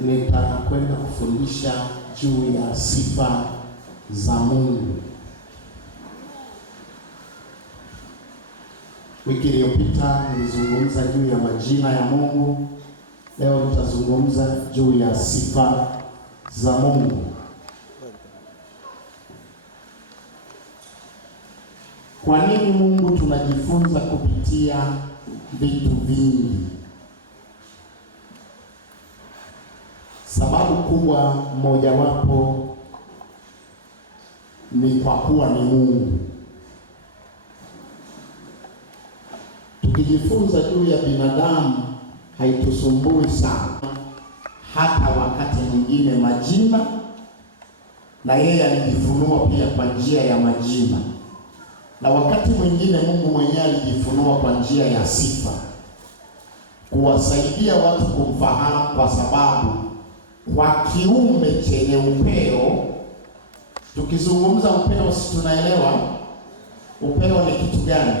nitakwenda kufundisha juu ya sifa za Mungu. Wiki iliyopita nilizungumza juu ya majina ya Mungu. Leo nitazungumza juu ya sifa za Mungu. Kwa nini Mungu tunajifunza kupitia vitu vingi? Sababu kubwa mojawapo ni kwa kuwa ni Mungu. Tukijifunza juu ya binadamu haitusumbui sana, hata wakati mwingine majina, na yeye alijifunua pia kwa njia ya majina, na wakati mwingine Mungu mwenyewe alijifunua kwa njia ya sifa, kuwasaidia watu kumfahamu, kwa sababu kwa kiumbe chenye upeo. Tukizungumza upeo, si tunaelewa upeo ni kitu gani?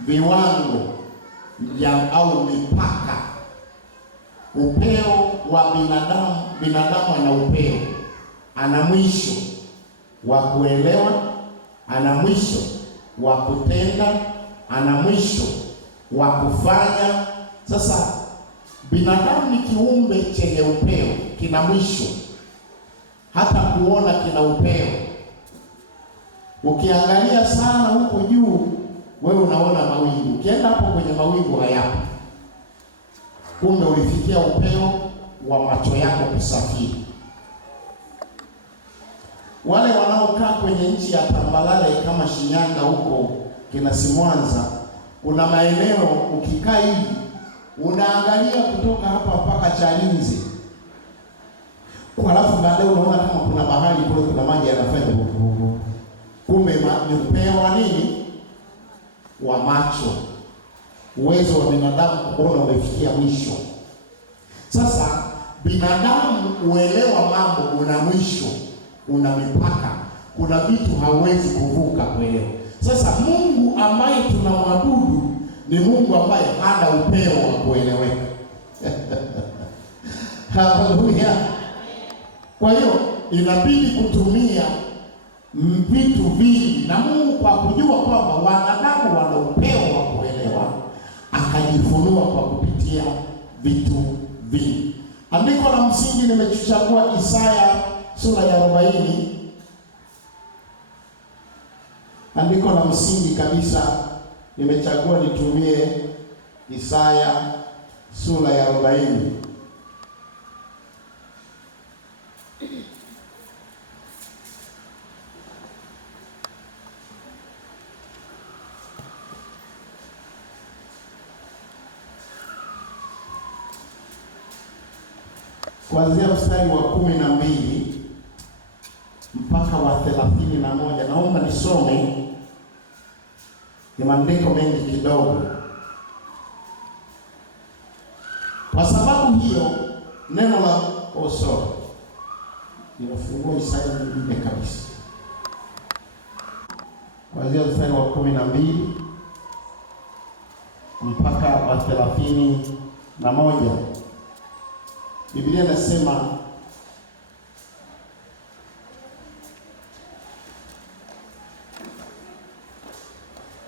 Viwango ya au mipaka. Upeo wa binadamu ana upeo, ana mwisho wa kuelewa, ana mwisho wa kutenda, ana mwisho wa kufanya. Sasa binadamu ni kiumbe chenye upeo, kina mwisho, hata kuona kina upeo. Ukiangalia sana huko juu, wewe unaona mawingu, ukienda hapo kwenye mawingu hayapo. Kumbe ulifikia upeo wa macho yako kusafiri. Wale wanaokaa kwenye nchi ya tambalale kama Shinyanga huko Kinasi Mwanza, kuna maeneo ukikaa hivi unaangalia kutoka hapa mpaka Chalinze, halafu baadaye unaona kama kuna bahari kule, kuna maji yanafanya. Kumbe ni upeo wa nini? Wa macho. Uwezo wa binadamu kuona umefikia mwisho. Sasa binadamu uelewa mambo una mwisho, una mipaka, kuna vitu hawezi kuvuka kuelewa. Sasa Mungu ambaye tunamwabudu ni Mungu ambaye hana upeo wa kueleweka. Haleluya. Kwa hiyo inabidi kutumia vitu vingi, na Mungu kwa kujua kwamba wanadamu wana upeo wa kuelewa, akajifunua kwa kupitia vitu vingi. Andiko la msingi nimechagua Isaya sura ya 40. Andiko la msingi kabisa nimechagua nitumie Isaya sura ya 40. Kuanzia mstari wa 12 mpaka wa 31. Naomba nisome, ni maandiko mengi kidogo. Kwa sababu hiyo neno la ninafungua Isaya nyingine kabisa, kuanzia mstari wa 12 mpaka wa 31. Biblia inasema,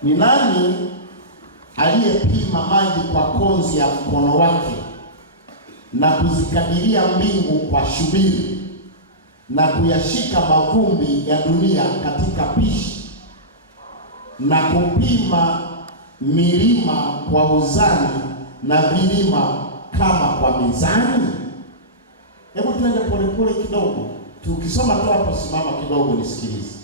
ni nani aliyepima maji kwa konzi ya mkono wake, na kuzikadiria mbingu kwa shubiri, na kuyashika mavumbi ya dunia katika pishi, na kupima milima kwa uzani, na vilima kama kwa mizani? Hebu tuende polepole kidogo, tukisoma tu hapo. Simama kidogo nisikilize.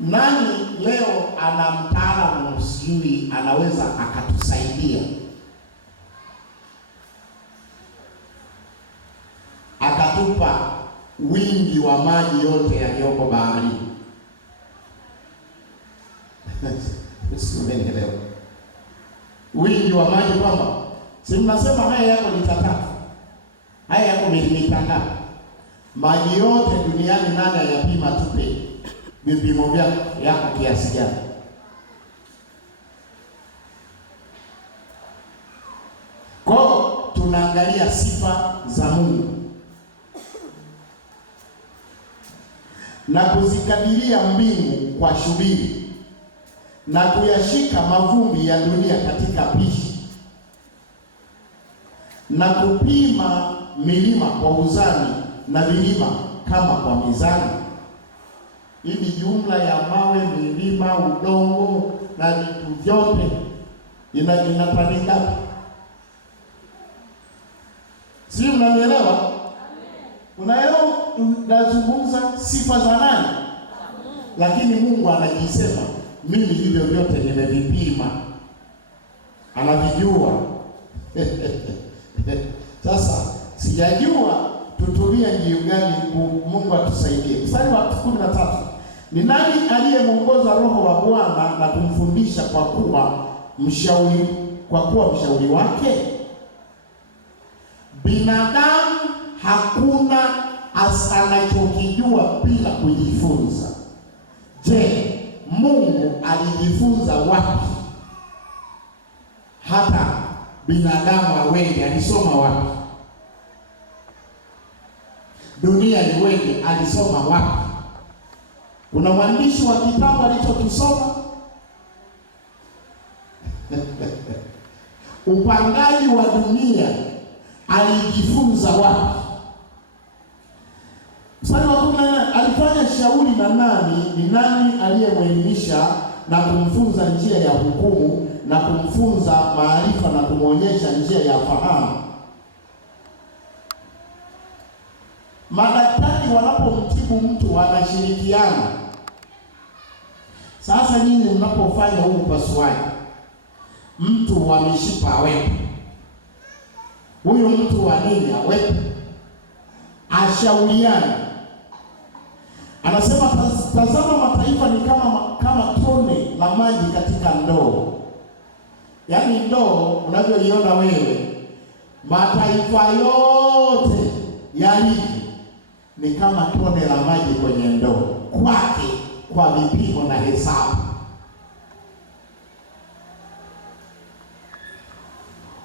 Nani leo ana mtaalamu sijui anaweza akatusaidia akatupa wingi wa maji yote yaliyoko baharini? Usielewe wingi wa maji, kwamba si mnasema haya yako lita 3, haya yako milimita ngapi? Maji yote duniani nani ayapima tupe? vipimo vyako kiasi gani? Kwa tunaangalia sifa za Mungu na kuzikadiria mbingu kwa shubiri na kuyashika mavumbi ya dunia katika pishi na kupima milima kwa uzani na vilima kama kwa mizani. Hii ni jumla ya mawe, milima, udongo na vitu vyote inatanika. Si unanielewa? Unaelewa nazungumza sifa za nani? Lakini Mungu anajisema mimi hivyo vyote nimevipima. Anavijua. Sasa sijajua tutumie njia gani Mungu atusaidie. Mstari wa 13. Ni nani aliyemuongoza Roho wa Bwana na kumfundisha kwa kuwa mshauri wake? Binadamu hakuna anachokijua bila kujifunza. Je, Mungu alijifunza wapi? Hata binadamu aweje alisoma wapi? Dunia iweje alisoma wapi? Kuna mwandishi wa kitabu alichokisoma? Upangaji wa dunia alijifunza wapi? Mstari wa 14, alifanya shauri na nani? Ni nani aliyemwelimisha na kumfunza njia ya hukumu na kumfunza maarifa na kumwonyesha njia ya fahamu? Madaktari wanapomtibu mtu wanashirikiana. Sasa nyinyi mnapofanya huu upasuaji, mtu wa mishipa awepo, huyo mtu wa nini awepo, ashauriane. Anasema tazama, mataifa ni kama tone la maji katika ndoo. Yaani ndoo unavyoiona wewe, mataifa yote yalivyo ni kama tone la maji kwenye ndoo kwake, kwa vipimo na hesabu.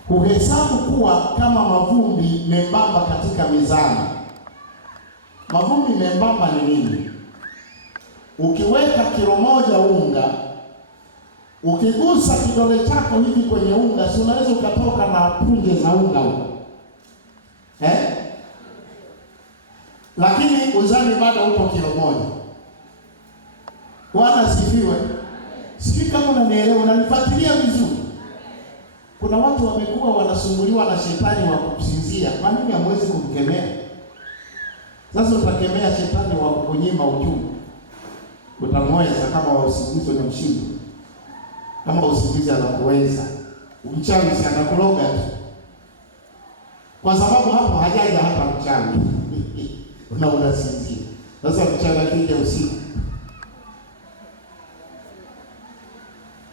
Huhesabu kuwa kama mavumbi membamba katika mizani. Mavumbi membamba ni nini? Ukiweka kilo moja unga, ukigusa kidole chako hivi kwenye unga, si unaweza ukatoka na punje za unga huko, lakini uzani bado upo kilo moja. Bwana asifiwe. Sijui kama unanielewa, unanifuatilia vizuri. Kuna watu wamekuwa wanasumbuliwa na shetani wa kusinzia. Kwa nini hamwezi kumkemea? Sasa utakemea shetani wa kukunyima uchungu, utamweza kama wa usingizi na mshindo. Kama usingizi anakuweza, mchawi si anakuloga tu, kwa sababu hapo hajaja hata mchawi unasinzia. Sasa mchawi akija usiku,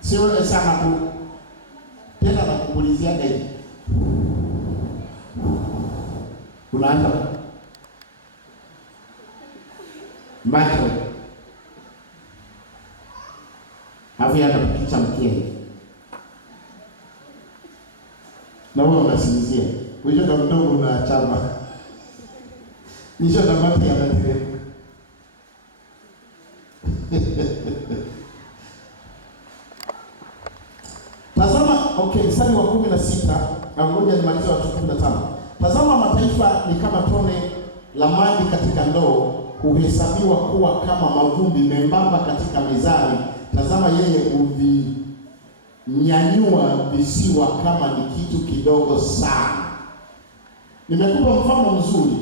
sio sana tena na kupulizia hivi, unaanza macho hapo anapicha mkenge na wewe unasinzia. Wewe ndo mdogo unaachama. Nisho na mate ya natire. Tazama, mstari wa 16 na ngoja nimalize wa 15. Tazama, mataifa ni kama tone la maji katika ndoo, huhesabiwa kuwa kama mavumbi membamba katika mizani. Tazama, yeye huvinyanyua visiwa kama ni kitu kidogo sana. Nimekupa mfano mzuri.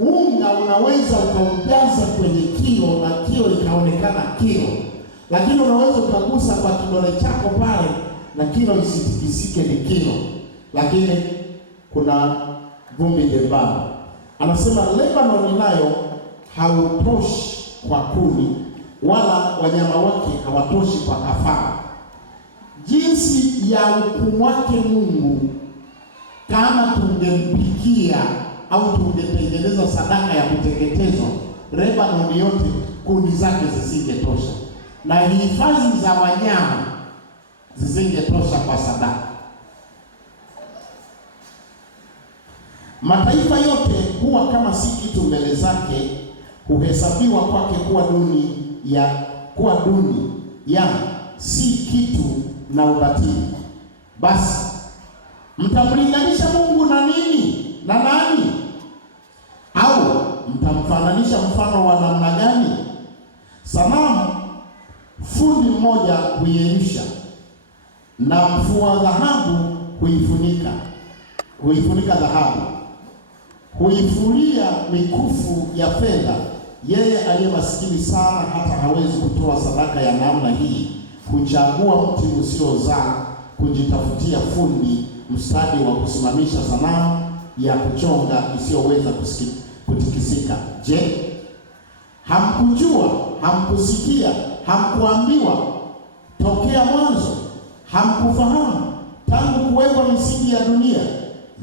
Unga unaweza ukaujaza kwenye kilo na kilo ikaonekana kilo, lakini unaweza ukagusa kwa kidole chako pale na kilo isitikisike ni kilo, lakini kuna vumbi jembamba. Anasema Lebanon nayo hautoshi kwa kuni, wala wanyama wake hawatoshi kwa kafara. Jinsi ya ukuu wake Mungu, kama tungempikia au tungetengeneza sadaka ya kuteketezwa Lebanon yote kuni zake zisingetosha, na hifadhi za wanyama zisingetosha kwa sadaka. Mataifa yote huwa kama si kitu mbele zake, huhesabiwa kwake kuwa duni ya si kitu na ubatili. Basi mtamlinganisha Mungu na nini? Na nani? Au mtamfananisha mfano wa namna gani? Sanamu fundi mmoja huiyeyusha, na mfua dhahabu huifunika dhahabu, huifulia mikufu ya fedha. Yeye aliye maskini sana hata hawezi kutoa sadaka ya namna hii, huchagua mti usiozaa, kujitafutia fundi mstadi wa kusimamisha sanamu ya kuchonga isiyoweza kutikisika. Je, hamkujua? Hamkusikia? Hamkuambiwa tokea mwanzo? Hamkufahamu tangu kuwekwa misingi ya dunia?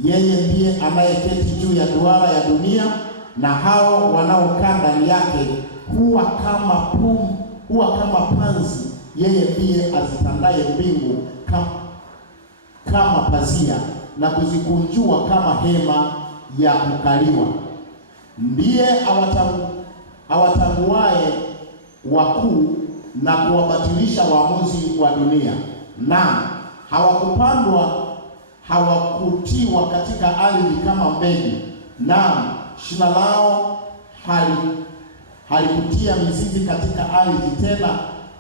Yeye ndiye anayeketi juu ya duara ya dunia, na hao wanaokaa ndani yake huwa kama panzi. Yeye ndiye azitandaye mbingu kama pazia, na kuzikunjua kama hema ya kukaliwa. Ndiye awatanguaye wakuu na kuwabatilisha waamuzi wa dunia. Na hawakutiwa katika ardhi kama mbegu, na shina lao halikutia mizizi katika ardhi. Tena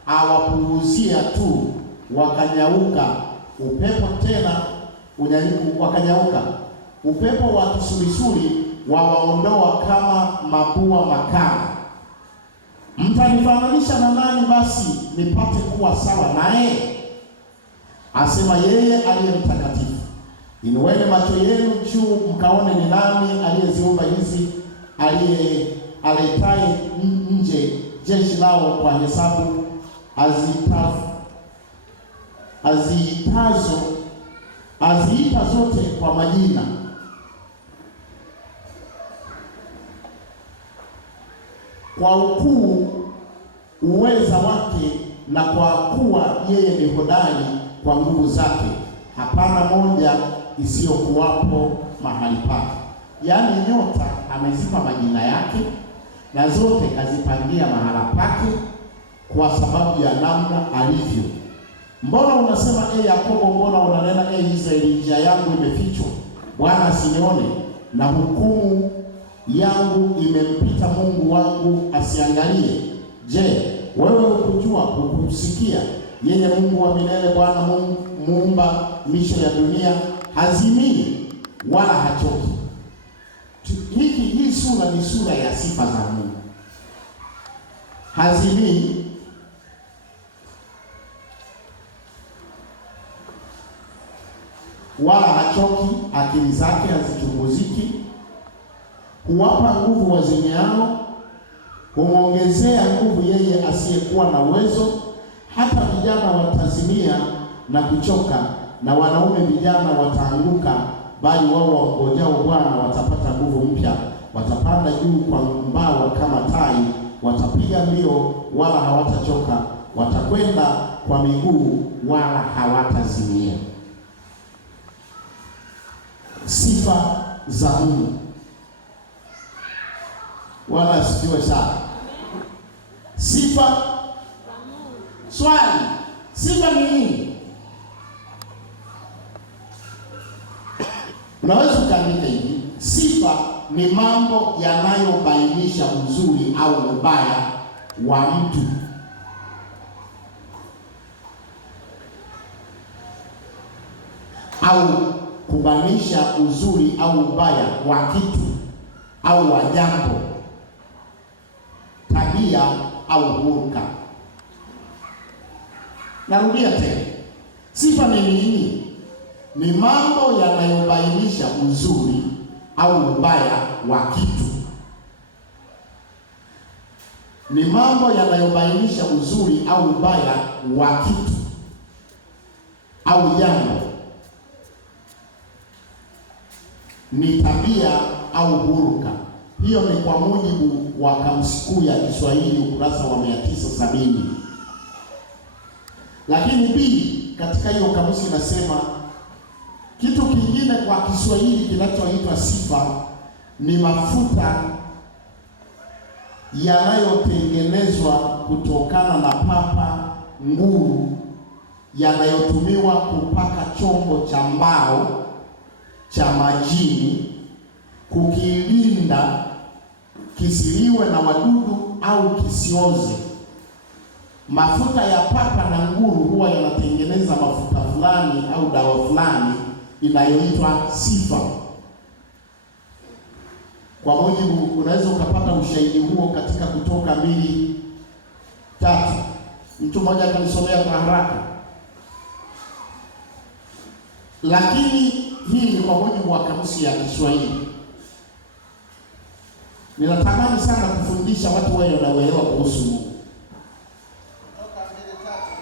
awapuuzia tu, wakanyauka upepo wa kisulisuli wawaondoa kama mabua makavu. Mtanifananisha na nani basi nipate kuwa sawa naye? Asema yeye aliye mtakatifu. Inueni macho yenu juu mkaone ni nani aliyeziumba hizi, aletaye nje jeshi lao kwa hesabu, aziita zote kwa majina. Kwa ukuu uweza wake, na kwa kuwa yeye ni hodari kwa nguvu zake, hapana moja isiyokuwapo mahali pake. Yaani nyota amezipa majina yake, na zote kazipangia mahala pake kwa sababu ya namna alivyo. Mbona unasema Yakobo? Mbona unanena Israeli, njia yangu imefichwa, Bwana asinione, na hukumu yangu imempita Mungu wangu asiangalie? Je, wewe hukujua? Hukusikia? Yeye Mungu wa milele, Bwana Mungu muumba misho ya dunia, hazimii wala hachoki. Hii sura ni sura ya sifa za Mungu. Hazimii wala hachoki, akili zake hazichunguziki. Huwapa nguvu wazimeao, humwongezea nguvu yeye asiyekuwa na uwezo. Hata vijana watazimia na kuchoka, na wanaume vijana wataanguka, bali wao wangojao Bwana watapata nguvu mpya. Watapanda juu kwa mbawa kama tai, watapiga mbio wala hawatachoka, watakwenda kwa miguu wala hawatazimia. Sifa za Mungu. Bwana asifiwe sana. Sifa za Mungu. Swali, sifa ni nini? Unaweza kuandika hivi: sifa ni mambo yanayobainisha uzuri au ubaya wa mtu. Au kubainisha uzuri au ubaya wa kitu au wa jambo, tabia au hulka. Narudia tena. Sifa ni nini? Ni mambo yanayobainisha uzuri au ubaya wa kitu. Ni mambo yanayobainisha uzuri au ubaya wa kitu au jambo. Ni tabia au hulka. Hiyo ni kwa mujibu wa Kamusi Kuu ya Kiswahili ukurasa wa 970. Lakini B katika hiyo kamusi inasema kitu kingine kwa Kiswahili kinachoitwa sifa ni mafuta yanayotengenezwa kutokana na papa nguru yanayotumiwa kupaka chombo cha mbao cha majini kukilinda kisiliwe na wadudu au kisioze. Mafuta ya papa na nguru huwa yanatengeneza mafuta fulani au dawa fulani inayoitwa sifa. Kwa mujibu, unaweza ukapata ushahidi huo katika Kutoka 2:3. Mtu mmoja akanisomea kwa haraka, lakini hii ni kwa mujibu wa Kamusi ya Kiswahili. Ninatamani sana kufundisha watu wao wanaoelewa kuhusu Mungu.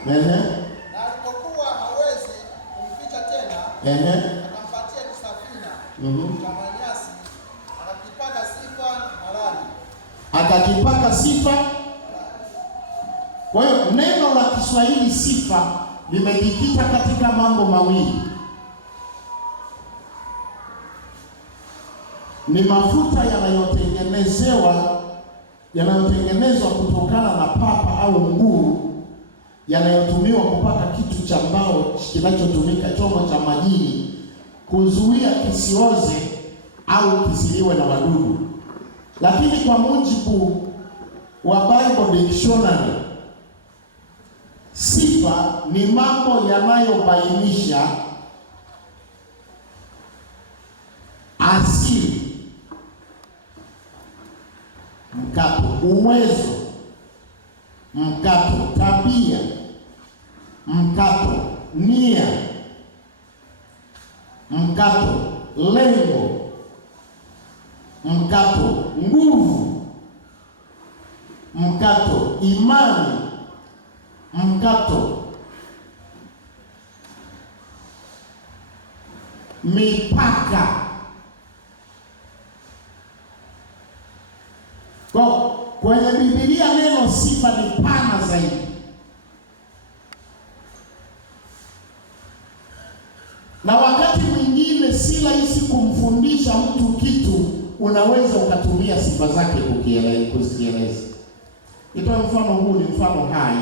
Na alipokuwa hawezi kumficha tena, akampatia kisafina cha manyasi, akakipaka sifa halali. Akakipaka sifa. Kwa hiyo neno la Kiswahili sifa limejikita katika mambo mawili. Ni mafuta yanayotengenezwa kutokana na papa au nguru yanayotumiwa kupaka kitu cha mbao kinachotumika chombo cha majini kuzuia kisioze au kisiliwe na wadudu. Lakini kwa mujibu wa Bible Dictionary, sifa ni mambo yanayobainisha asili, mkato, uwezo, mkato, tabia, mkato, nia, mkato, lengo, mkato, nguvu, mkato, imani, mkato, mipaka. Kwenye Biblia neno sifa ni pana zaidi. Na wakati mwingine si rahisi kumfundisha mtu kitu, unaweza ukatumia sifa zake kuzieleza. Nitoe mfano huu, ni mfano hai.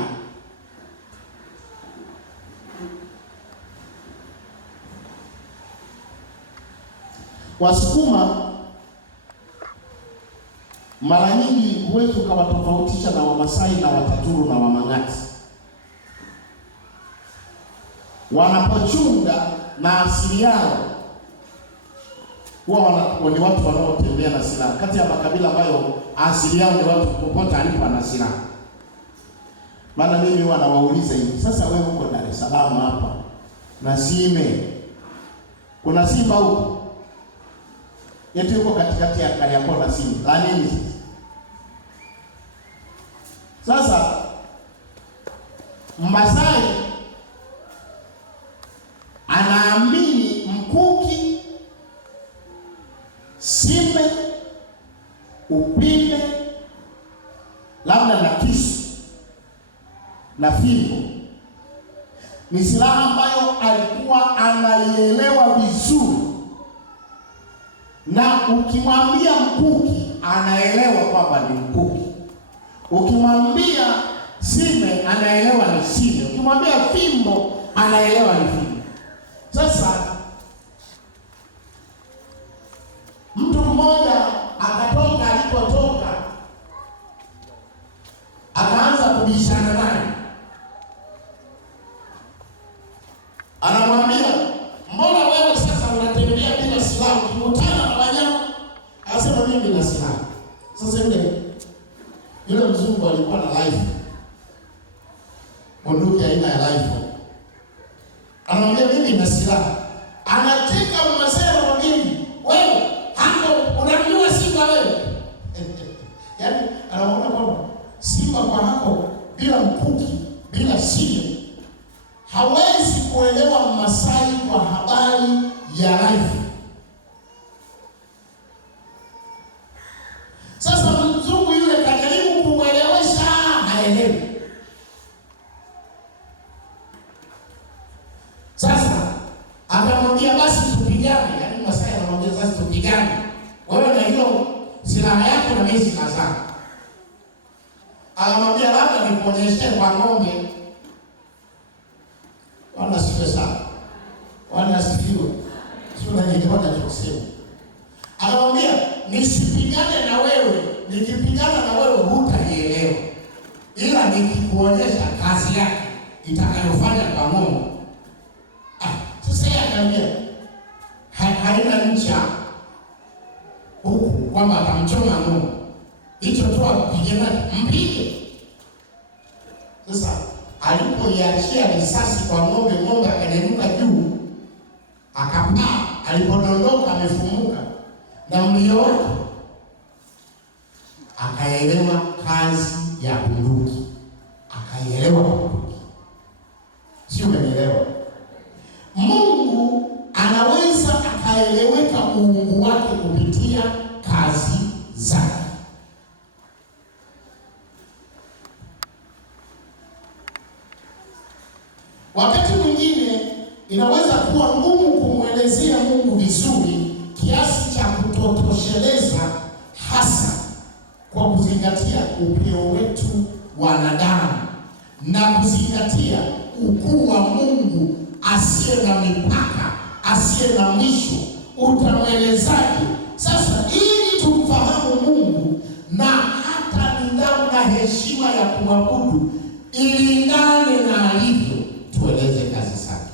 Wasukuma mara nyingi huwezi ukawatofautisha na Wamasai na Wataturu na Wamang'ati. Wanapochunga na asili yao huwa ni watu wanaotembea na silaha, kati ya makabila ambayo asili yao ni watu popote alipo na silaha. Maana mimi huwa nawauliza hivi, sasa wewe uko Dar es Salaam hapa na Sime, kuna simba huko? Yetu yuko katikati ya Kariakoo na simba. La nini sasa? Sasa Masai anaamini mkuki, sime, upinde, labda na kisu na fimbo ni silaha ambayo alikuwa anaielewa vizuri, na ukimwambia mkuki anaelewa kwamba ni mkuki. Ukimwambia sime anaelewa ni sime. Ukimwambia fimbo anaelewa ni fimbo. Sasa mtu mmoja akatoka alipotoka, akaanza kubishana naye. Anamwambia, mbona wewe sasa unatembea bila silaha? Ukikutana na wanyama, akasema mimi nina silaha. Sasa yule mzungu alikuwa na rifle, bunduki aina ya rifle. Anamwambia mimi nina silaha. Anacheka Mmasai wa mimi, wewe hapo unamjua simba wewe? Yaani anaona kwamba simba kwa hapo bila mkuki, bila sime hawezi kuelewa Mmasai kwa habari ya rifle. miezi kadhaa. Akamwambia labda nikuonyeshe kwa ng'ombe. Bwana asifiwe sana. Bwana asifiwe. Sio na nini bwana tunasema. Akamwambia nisipigane na wewe, nikipigana na wewe hutanielewa. Ila nikikuonyesha kazi yake itakayofanya kwa ng'ombe. Sasa yeye akamwambia haina ncha huku kwamba atamchoma ng'ombe. Hicho tu apigana mpige. Sasa alipoiachia risasi kwa ng'ombe, ng'ombe akanyanyuka juu, akapaa. Alipodondoka amefumuka na mlio wake, akaelewa kazi ya bunduki, akaelewa bunduki. Sio, umeelewa? Mungu anaweza akaeleweka uungu wake kupitia kazi zake. Wakati mwingine inaweza kuwa ngumu kumwelezea Mungu vizuri kiasi cha kutotosheleza, hasa kwa kuzingatia upeo wetu wanadamu na kuzingatia ukuu wa Mungu asiye na mipaka, asiye na mwisho. Utamwelezaje? Sasa ili tumfahamu Mungu na hata nidhamu na heshima ya kumwabudu ilingane na alivyo, tueleze kazi zake.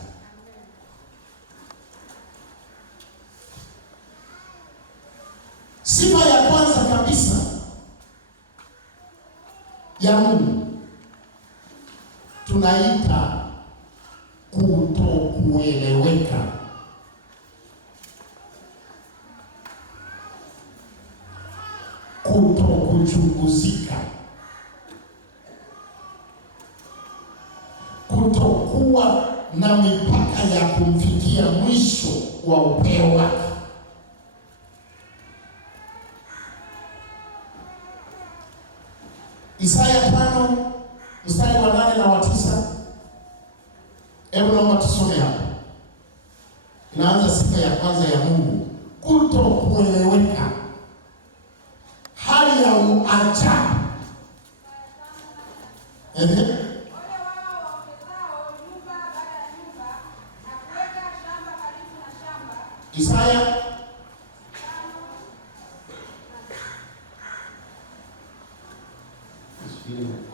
Sifa ya kwanza kabisa ya Mungu tunaita kutokueleweka. Kutokuchunguzika, kutokuwa na mipaka ya kumfikia mwisho wa upeo wake. Isaya 5 mstari wa 8 na wa 9. Hebu naomba tusome hapa. Inaanza sifa ya kwanza ya Mungu, kutokueleweka, hali ya uajabu. Isaya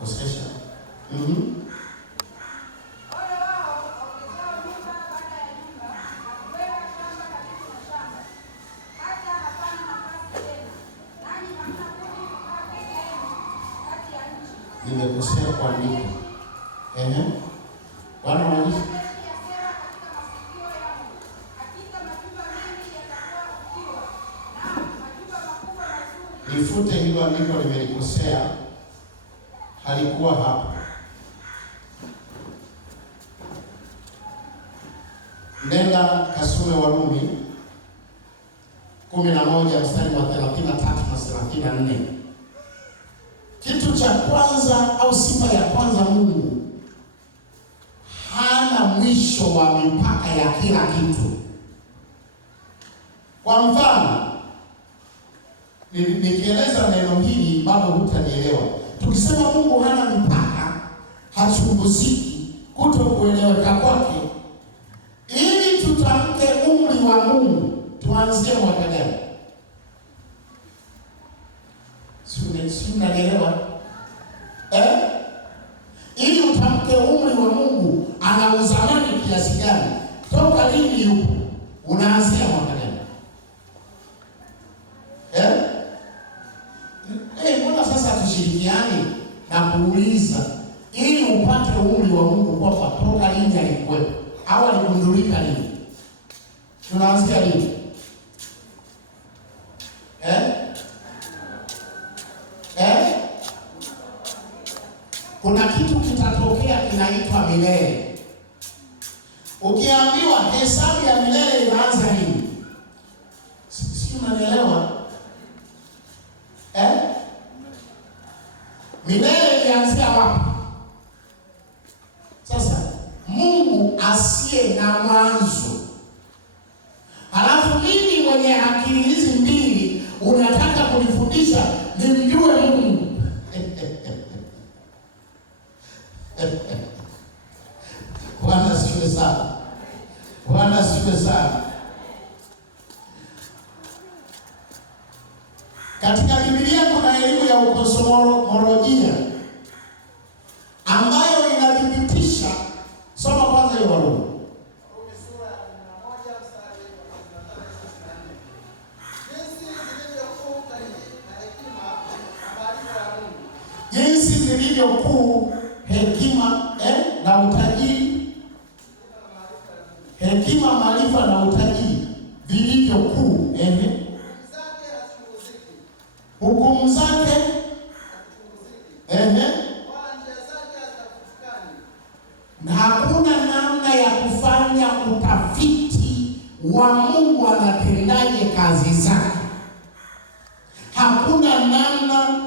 kosesha. Nimekosea kwa nini? Bwana wangu nifute hilo andiko, nimelikosea, halikuwa hapa. Nenda kasome Warumi 11 mstari wa 33 na 34. Kitu cha kwanza au sifa ya kwanza, Mungu hana mwisho wa mipaka ya kila kitu. Kwa mfano, nikieleza neno hili bado hutanielewa. Tukisema Mungu hana mipaka, hachunguziki, kutokueleweka kwake, ili tutamke umri wa Mungu, tuanzie mwaka gani? Si unanielewa? Ili utamke umri wa Mungu, ana uzamani kiasi gani, toka lini yupo, unaanzia mwaka gani? Mbona sasa tushirikiane na kuuliza ili upate umri wa Mungu, kwa toka lini alikuwepo au aligundulika lini? Tunaanzia lini? Kuna kitu kitatokea kinaitwa milele. Ukiambiwa hesabu ya milele inaanza lini, si unanielewa? Milele ilianzia wapi? Sasa Mungu asiye na mwanzo, halafu mimi mwenye akili hizi mbili unataka kunifundisha ni Bwana asifiwe sana. Bwana asifiwe sana. Katika Biblia kuna elimu ya ukosmolojia ambayo inathibitisha. Soma kwanza hiyo Warumi. Warumi sura ya 11 mstari wa 13-14. Jinsi zilivyokuu hekima na utajiri, hekima, maarifa na utajiri vilivyokuu, hukumu zake na hakuna namna ya kufanya utafiti wa Mungu anatendaje kazi zake. Hakuna namna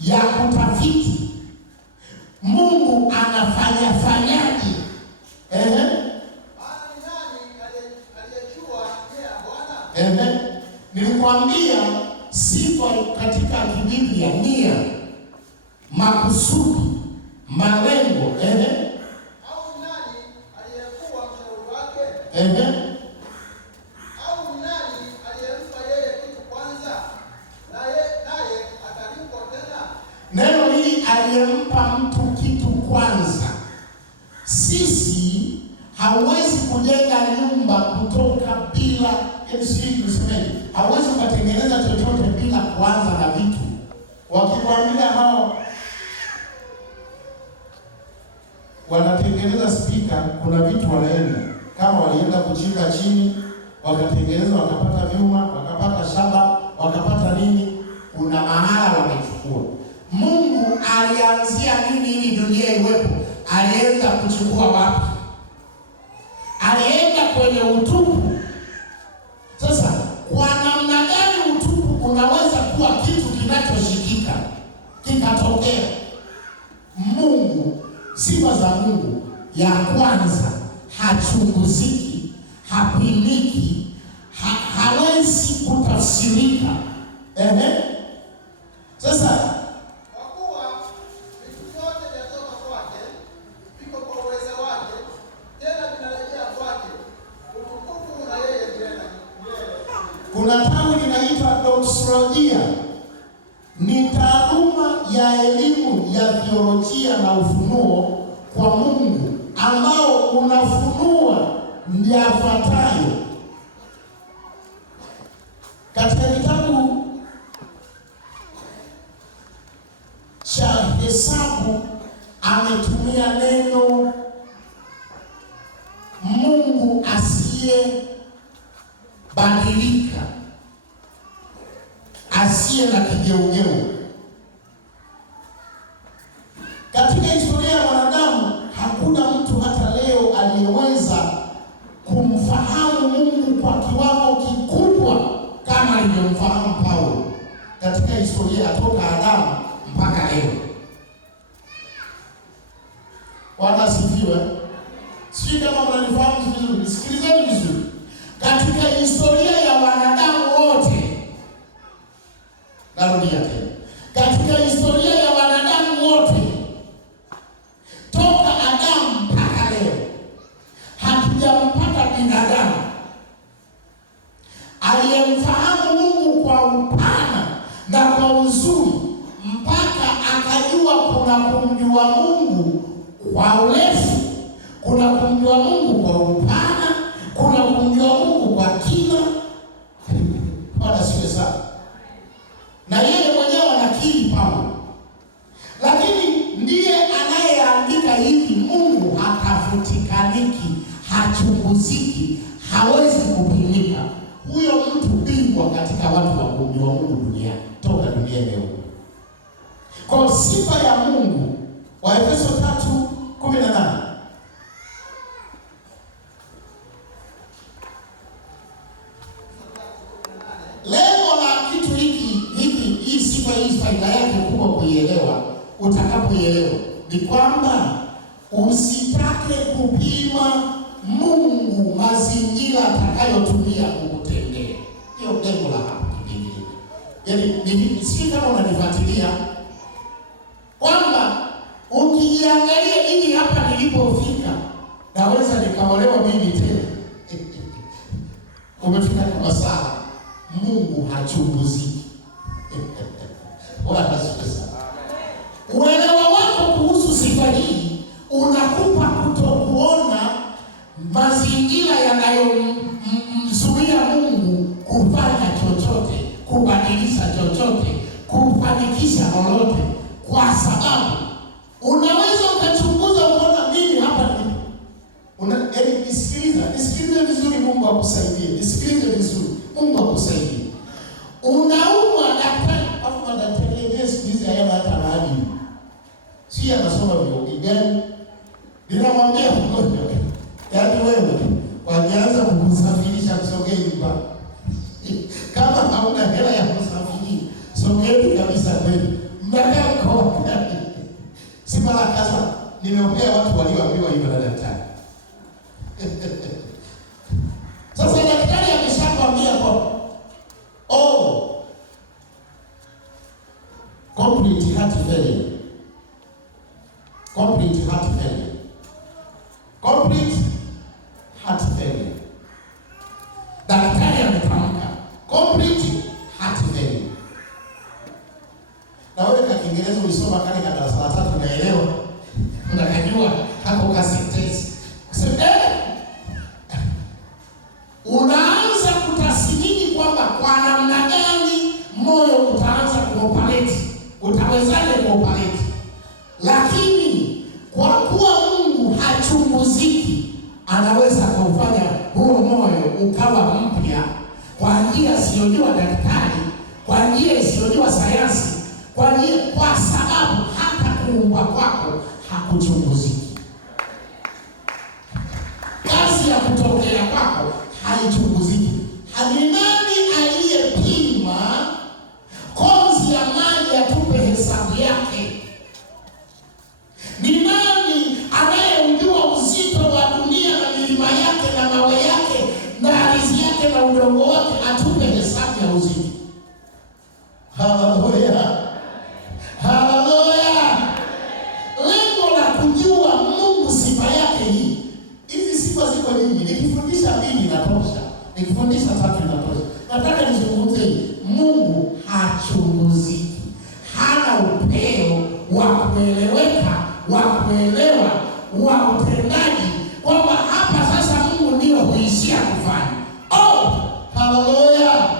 ya kutafiti Mungu anafanya fanyaje. Nilikwambia sifa katika Biblia, nia, makusudi, malengo. Au nani aliyekuwa mshauri wake? Au nani aliyempa yeye kitu kwanza, naye atalipwa tena? Neno hili aliyempa mtu kitu kwanza. Sisi hauwezi kujenga nyumba kutoka bila hauwezi kutengeneza chochote bila kuanza na vitu. Wakikwambia hao wanatengeneza spika, kuna vitu wanaenda, kama walienda kuchimba chini wakatengeneza, wakapata vyuma, wakapata shaba, wakapata nini, kuna mahala wamechukua. Mungu alianzia nini ili dunia iwepo? Alienda kuchukua wapi? Alienda kwenye utupu. Sasa kwa namna gani utupu unaweza kuwa kitu kinachoshikika kikatokea? Mungu, sifa za Mungu, ya kwanza, hachunguziki, hapimiki, hawezi kutafsirika. Sasa kwa kuwa vitu vyote vinatoka kwake, viko kwa uwezo wake, tena vinarejea kwake, utukufu na yeye tena. Kuna tawi linaitwa doxolojia, ni taaluma ya elimu ya theolojia na ufunuo kwa Mungu ambao unafunua yafuatayo. Katika kitabu cha Hesabu ametumia neno Mungu asiye badilika, asiye na kigeugeu. Katika historia ya wanadamu hakuna mtu hata leo aliyeweza kumfahamu Mungu kwa kiwango kikubwa kama alivyomfahamu Paulo katika historia toka Adamu mpaka leo. Bwana asifiwe. Sijui kama mnanifahamu vizuri, sikilizeni vizuri. Katika historia ya wanadamu wote, narudia tena, katika historia ya wanadamu wote toka Adamu mpaka leo, hatujampata binadamu aliyemfahamu Mungu kwa upana na kwa uzuri mpaka akajua kuna kumjua Mungu kwa urefu, kuna kumjua Mungu kwa upana, kuna kumjua Mungu kwa kina. Bwana siwe sana. Na yeye mwenyewe anakiri Paulo. Lakini ndiye anayeandika hivi, Mungu hatafutikaniki, hachunguziki, hawezi kupimika. Huyo mtu bingwa katika watu wa kumjua Mungu duniani, toka dunia leo. Kwa sifa ya Mungu, Waefeso 3:18. Lengo la kitu hii sifa hii, faida yake kubwa kuielewa, utakapoielewa ni kwamba usitake kupima Mungu mazingira atakayotumia kukutendea. Hiyo lengo la hapo kipindi. Yaani sisi kama unanifuatilia kwamba ukijiangalia Mungu hachunguziki. Bwana asifiwe sana. Uelewa wako kuhusu sifa hii unakupa kutokuona mazingira yanayomzuia Mungu kufanya chochote, kubadilisha chochote, kufanikisha lolote, kwa sababu unaweza ukachunguza ukaona mimi hapa ni nisikilize vizuri, Mungu akusaidie. Nisikilize vizuri, Mungu akusaidie. Unaumwa daktari, afu madaktari yenyewe siku hizi hayana hata maadili. Si anasoma vyuo gani? Ninamwambia mgonjwa, yaani wewe wakianza kukusafirisha kusogea nyumbani. Kama hauna hela ya kusafiri, sogeni kabisa kweli. Mnakaa kwa gani? Si mara kadhaa nimeombea watu walioambiwa hivyo na daktari. Sasa daktari ameshakwambia kwa complete heart failure. Complete heart failure. Complete heart failure. Daktari ametamka complete heart failure. Na wewe kwa Kiingereza ulisoma kale ka darasa la 3 unaelewa. Unakajua hapo ka sentence. Unaanza kutathmini kwamba kwa namna gani moyo utaanza kuoperate. Utawezaje kuoperate? Lakini kwa kuwa Mungu hachunguziki, anaweza kufanya huo moyo ukawa mpya kwa njia isiyojua daktari, kwa njia isiyojua sayansi, kwa sababu hata kuumba kwako hakuchunguziki. Kazi ya kutokea kwako haichunguziki. Ni nani aliyepima konzi ya maji atupe hesabu yake? Ni nani anayeujua uzito wa dunia na milima yake na mawe yake na ardhi yake na udongo wake atupe hesabu ya uzito? Haleluya. Haleluya. Lengo la kujua Mungu sifa yake hii. Hizi sifa ziko nyingi. Nikifundisha 2 inatosha. Nikifundisha 3 inatosha. Nataka nizungumze Mungu hachunguziki. Hana upeo wa kueleweka, wa kuelewa, wa utendaji kwamba hapa sasa Mungu ndio huishia kufanya. Haleluya.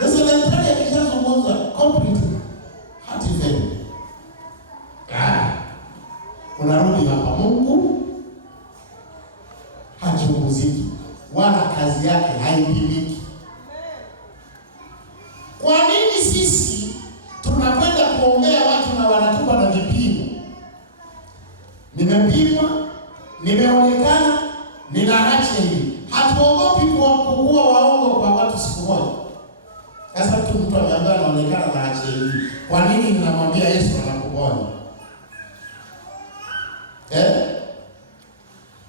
Sasa daktari akishazungumza complete heart failure. Unarudi hapa, Mungu hachunguziki wala kazi yake haipimiki. Kwa nini sisi tunakwenda kuombea watu na wanatupa na vipimo? Nimepimwa, nimeonekana, ninaacha hivi. Hatuogopi kuwa waongo kwa watu siku moja. Sasa mtu ameambiwa anaonekana na acha hivi. Kwa nini ninamwambia Yesu anakuponya?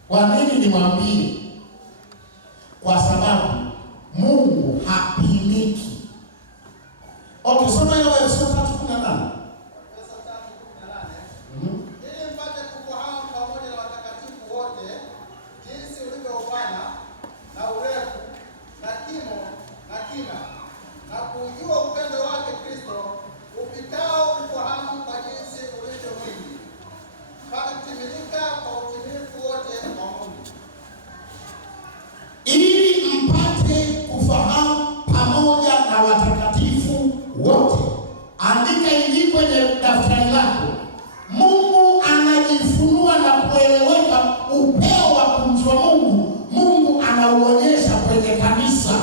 Kwa nini nimwambie? Kwa sababu Mungu hapimiki. Soma hiyo Efeso 3:18. Ili mpate kufahamu pamoja na watakatifu wote jinsi ulivyo upana na urefu na kimo na kina, na kujua upendo wake Kristo upitao ufahamu kwa jinsi ulivyo mwingi, mpaka kutimilika kwa utimilifu wote wa Mungu. Ili mpate kufahamu pamoja na watakatifu wote. Andika hivi kwenye daftari lako. Mungu anajifunua na kueleweka. Upeo wa kumjua Mungu, Mungu anauonyesha kwenye kanisa.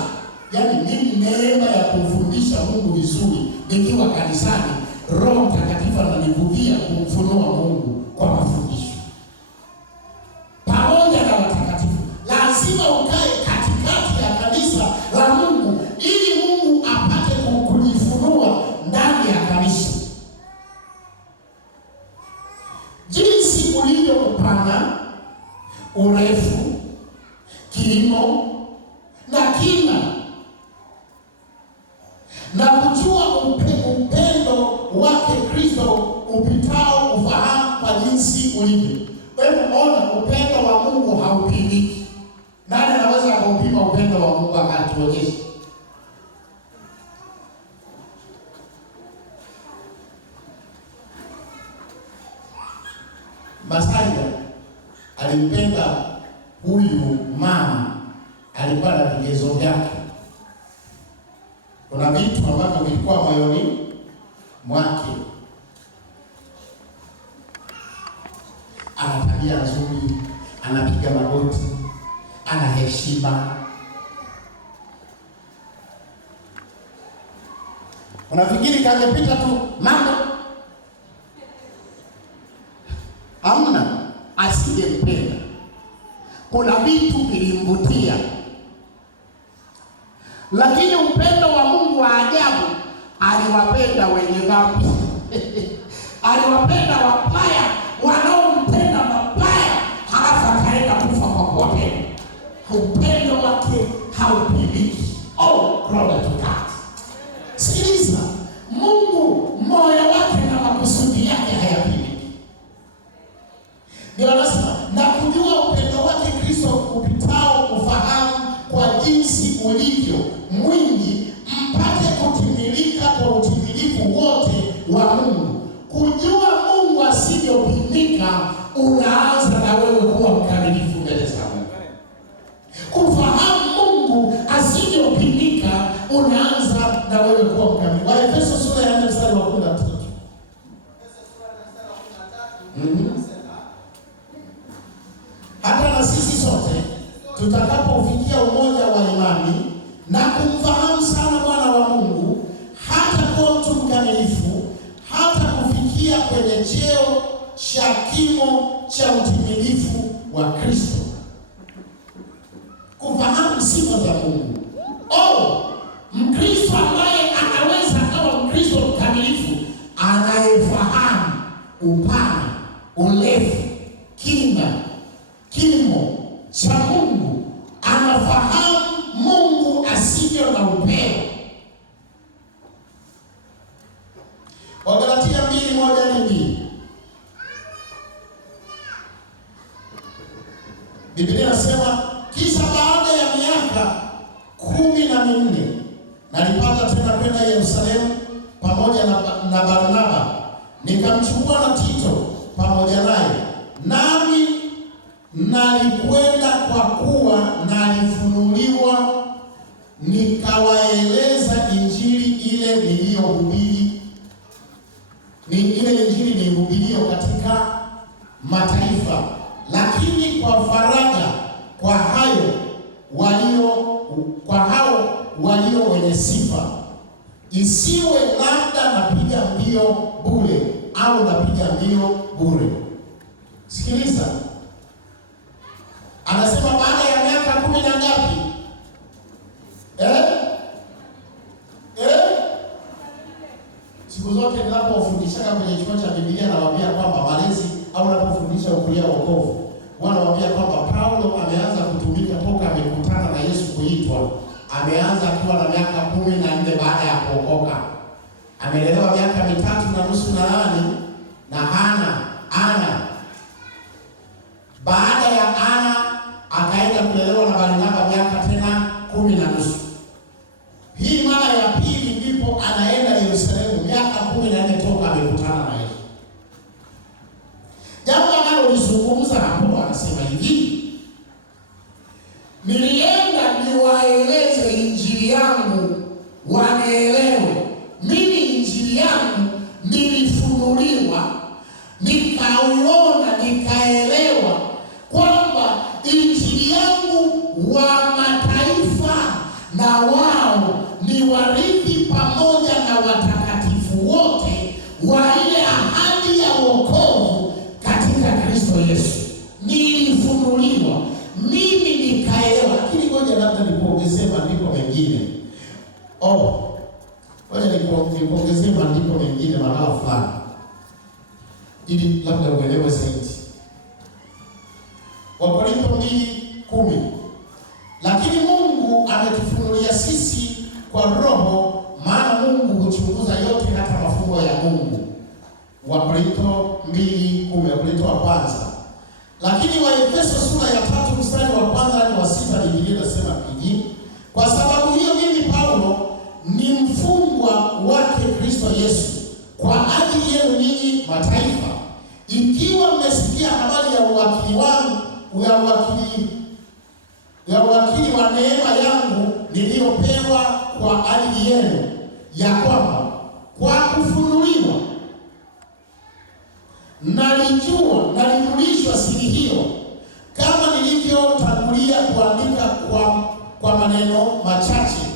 Yaani mimi neema ya kumfundisha Mungu vizuri nikiwa kanisani, Roho Mtakatifu ananivutia kumfunua Mungu kwa mafundisho. Pamoja na watakatifu. Lazima ukae katikati ya kanisa la Mungu ili Mungu apate kujifunua ndani ya kanisa. Jinsi ulivyo upana, urefu, kimo na kina, na kujua upendo wake Kristo upitao ufahamu kwa jinsi ulivyo. Wewe ona upendo wa Mungu haupimiki. Nani anaweza kuupima upendo wa Mungu akati? atatuonyesha. Masanja alimpenda huyu mama, alikuwa na vigezo vyake. Kuna vitu ambavyo vilikuwa moyoni mwake. Ana tabia nzuri, anapiga magoti, ana heshima. Unafikiri kangepita tu mambo? Hamna, asingempenda. Kuna vitu vilimvutia, lakini upendo wa Mungu wa ajabu, aliwapenda wenye dhambi. Aliwapenda wabaya wanaomtenda mabaya, halafu akaenda kufa kwa kuwapenda. Upendo wake haupimiki. Oh, glory to God. Sikiliza, Mungu moyo wake na makusudi yake hayapimiki. Ndio anasema na kujua upendo wake Kristo upitao kufahamu kwa jinsi ulivyo mwingi, mpate kutimilika kwa utimilifu wote wa Mungu. Kujua Mungu asivyopimika, unaanza na wewe kuwa mkamilifu mbele za Mungu. Kufahamu Mungu asivyopimika, unaanza na wewe kuwa mkamilifu. Waefeso sura ya 4 mstari wa 13. Hata na sisi sote tutakapofikia umoja wa imani na kumfahamu sana mwana wa Mungu, hata kuwa mtu mkamilifu, hata kufikia kwenye cheo cha kimo cha utimilifu wa Kristo. Kufahamu sifa za Mungu. Oh, Mkristo ambaye anaweza kama Mkristo mkamilifu, anayefahamu upana, urefu, kina, kimo cha Mungu, anafahamu Mungu asivyo na upeo. Wagalatia 2:1-2. Biblia inasema, kisha baada ya miaka 14 nalipata tena kwenda Yerusalemu pamoja na Barnaba, nikamchukua na Tito pamoja naye, nami nalikwenda kwa kuwa nalifunuliwa, nikawaeleza injili ile niliyohubiri, ile injili niliyohubiri katika mataifa, lakini kwa faraja kwa hao walio wenye sifa, isiwe labda napiga mbio bure au napiga mbio bure. Sikiliza, anasema baada ya miaka 10 na ngapi? Siku zote ninapofundisha kwenye chuo cha Biblia nawaambia kwamba malezi au ninapofundisha ukulia wokovu, wanawaambia kwamba Paulo ameanza kutumika toka amekutana na Yesu kuitwa. Ameanza akiwa na miaka 14 baada ya kuokoka. Amelelewa miaka 3.5 na nani? Na Ana. Baada ya Ana akaenda kulelewa na Barnaba miaka tena 10.5. Hii mara ya pili ndipo anaenda Yerusalemu miaka 14 toka amekutana na Yesu. Jambo ambalo nizungumza hapo, anasema hivi, nilienda niwaeleze injili yangu wanielewe. Mimi injili yangu nilifunuliwa, nikauona, nikaelewa kwamba injili yangu wa mataifa na wao ni warithi pamoja na watakatifu wote wa ile ahadi ya wokovu katika Kristo Yesu. Nilifunuliwa, mimi nikaelewa. Lakini ngoja labda nikuongezee maandiko mengine. Ngoja nikuongezee maandiko mengine mahala fulani, ili labda uelewe zaidi. Wakorintho 2:10. Lakini Mungu ametufunulia sisi kwa Roho, maana Mungu huchunguza yote, hata mafumbo ya Mungu. Wakorintho 2:10, Wakorintho wa kwanza. Lakini Waefeso sura ya 3 mstari wa 1 hadi wa 6, Biblia inasema hivi, kwa sababu ikiwa mmesikia habari ya uwakili wangu, ya uwakili wa neema yangu niliyopewa kwa ajili yenu, ya kwamba kwa kufunuliwa nalijulishwa siri hiyo, kama nilivyotangulia kuandika kwa maneno machache.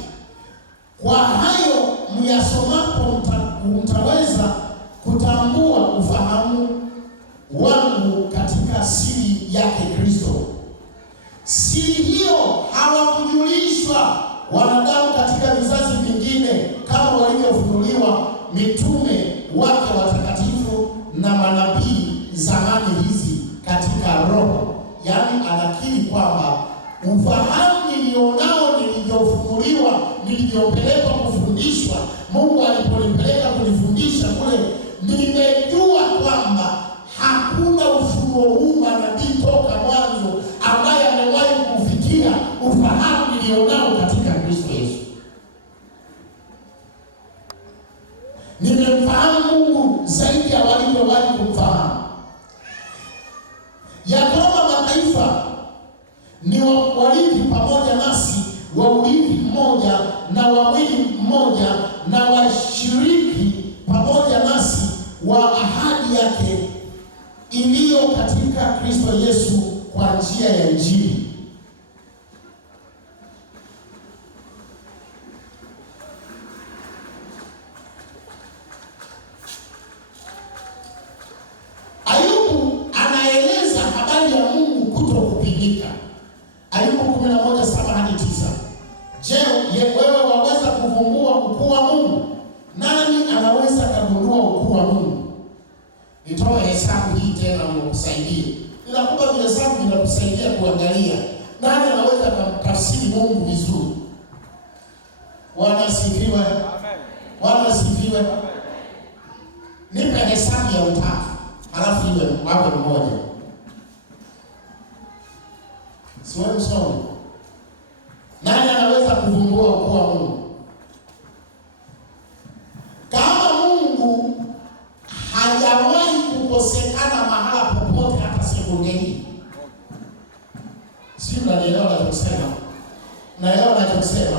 Kwa hayo myasomapo mtaweza kutambua ufahamu wangu katika siri yake Kristo. Siri hiyo hawakujulishwa wanadamu katika vizazi vingine, kama walivyofunuliwa mitume wake watakatifu na manabii zamani hizi katika Roho. Yaani anakiri kwamba ufahamu nilionao, nilivyofunuliwa, nilivyopelekwa kufundishwa, Mungu aliponipeleka kunifundisha kule, nimejua kwamba hakuna ufunuo huu manabii toka mwanzo ambaye amewahi kufikia ufahamu nilionao katika Kristo Yesu. Nimemfahamu Mungu zaidi ya walivyowahi kumfahamu, ya kwamba mataifa ni warithi pamoja nasi wa urithi mmoja na wa mwili mmoja, na washiriki pamoja nasi wa ahadi yake iliyo katika Kristo Yesu kwa njia ya Injili. Ayubu anaeleza habari ya Mungu kutokupingika. Ayubu 11:7-9. Je, wewe waweza kuvumbua ukuu wa Mungu? Nani anaweza kugundua ukuu wa Mungu? Nitoe hesabu hii tena mkusaidie. Ninakupa hesabu inakusaidia kuangalia nani anaweza kumtafsiri Mungu vizuri. Bwana asifiwe. Amen. Bwana asifiwe. Amen. Nipe hesabu ya utatu, halafu iwe wawe mmoja. Siwe msomi. Nani anaweza kuvumbua ukuu wa Mungu? Kama Mungu hajawahi kukosekana mahala popote hata sekunde hii. Sio, unanielewa ninachosema? Naelewa ninachosema.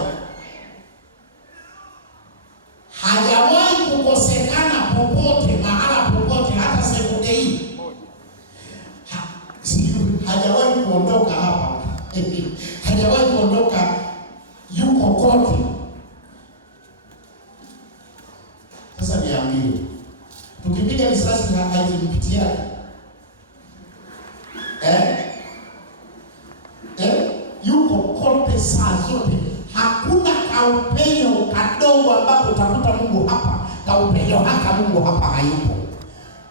Hajawahi kukosekana popote mahala popote hata sekunde hii. Hajawahi kuondoka hapa. Hajawahi kuondoka, yuko kote. Sasa niambie, tukipiga risasi haijimpitia yuko kote saa zote. Hakuna kaupenyo kadogo ambapo utakuta Mungu hapa, kaupenyo haka Mungu hapa hayupo.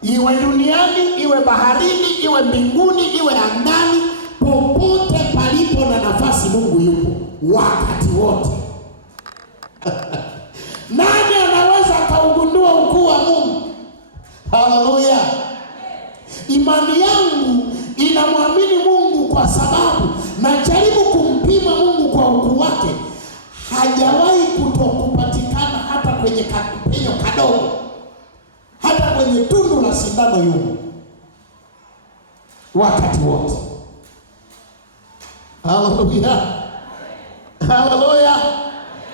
Iwe duniani, iwe baharini, iwe mbinguni, iwe angani, popote palipo na nafasi Mungu yupo wakati wote. Nani anaweza kaugundua ukuu wa Mungu? Haleluya. Imani yangu inamwamini Mungu kwa sababu najaribu kumpima Mungu kwa ukuu wake. Hajawahi kutokupatikana hata kwenye kapenyo kadogo, hata kwenye tundu la sindano yupo wakati wote. Haleluya. Haleluya.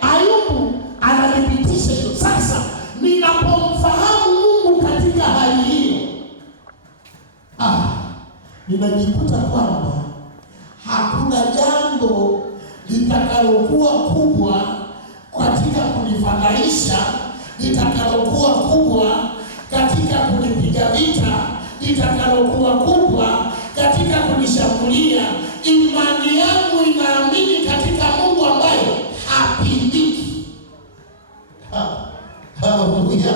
Ayubu anathibitisha hiyo. Sasa ninapomfahamu Mungu katika hali hiyo, ninajikuta kwamba hakuna jambo litakalokuwa kubwa katika kunifadhaisha, litakalokuwa kubwa katika kunipiga vita, litakalokuwa kubwa katika kunishambulia. Imani yangu inaamini katika Mungu ambaye hapindiki. Haleluya.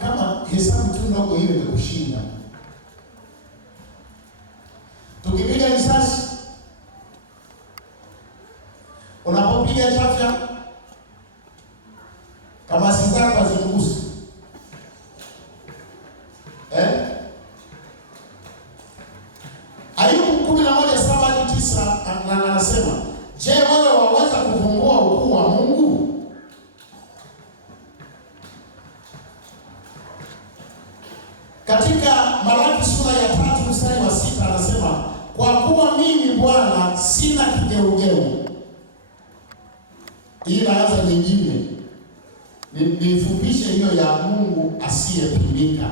Kama hesabu tu ndogo hiyo imekushinda, tukipiga risasi, unapopiga chafya, kama si zako hazikugusi, Ayubu 11:7-9 anasema, je, wewe waweza kuvumbua ukuu wa Mungu? Katika Malaki sura ya 3 mstari wa 6 anasema, kwa kuwa mimi Bwana sina kigeugeu. Hii inaanza nyingine. Nifupishe hiyo ya Mungu asiyepimika.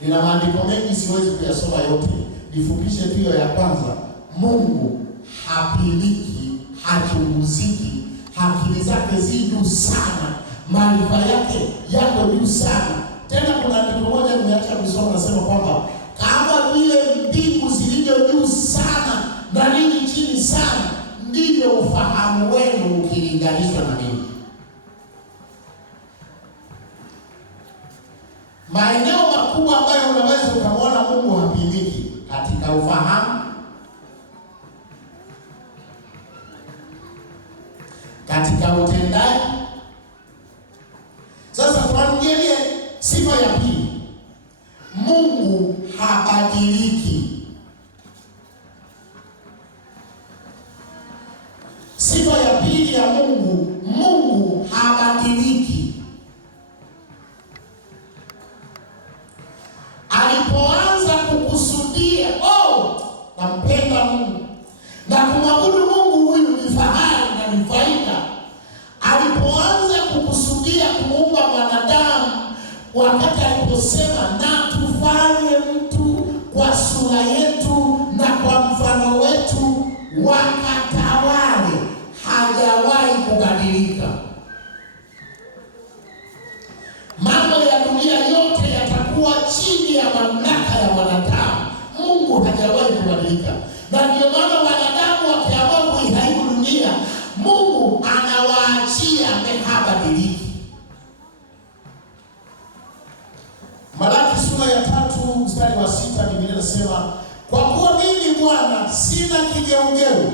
Nina maandiko mengi siwezi kuyasoma yote. Nifupishe tu hiyo ya kwanza. Mungu hapimiki, hachunguziki, akili zake zi juu sana, maarifa yake yako juu sana. Tena kuna andiko moja nimeacha kusoma, nasema kwamba kama vile mbingu zilivyo juu sana na ninyi chini sana, ndivyo ufahamu wenu ukilinganishwa na mimi. Maeneo makubwa ambayo unaweza ukamwona Mungu hapimiki katika ufahamu, katika utendaji. Sasa tuangalie sifa ya pili. Mungu habadiliki. Sifa ya pili ya Mungu, Mungu habadiliki. Alipoanza kukusudia, nampenda Mungu na kumwabudu Mungu, huyu ni fahari na ni faida. Alipoanza kukusudia kumuumba mwanadamu, wakati aliposema na tufanye mtu kwa sura yetu na kwa mfano wetu wakatawale, hajawahi kubadilika. Mambo ya dunia yote yatakuwa chini ya mamlaka ya wanadamu. Mungu hajawahi kubadilika, na ndio maana wanadamu wakiamua kuiharibu dunia, Mungu anawaachia, habadiliki. Malaki sura ya 3 mstari wa 6, Biblia inasema, kwa kuwa mimi Bwana sina kigeugeu,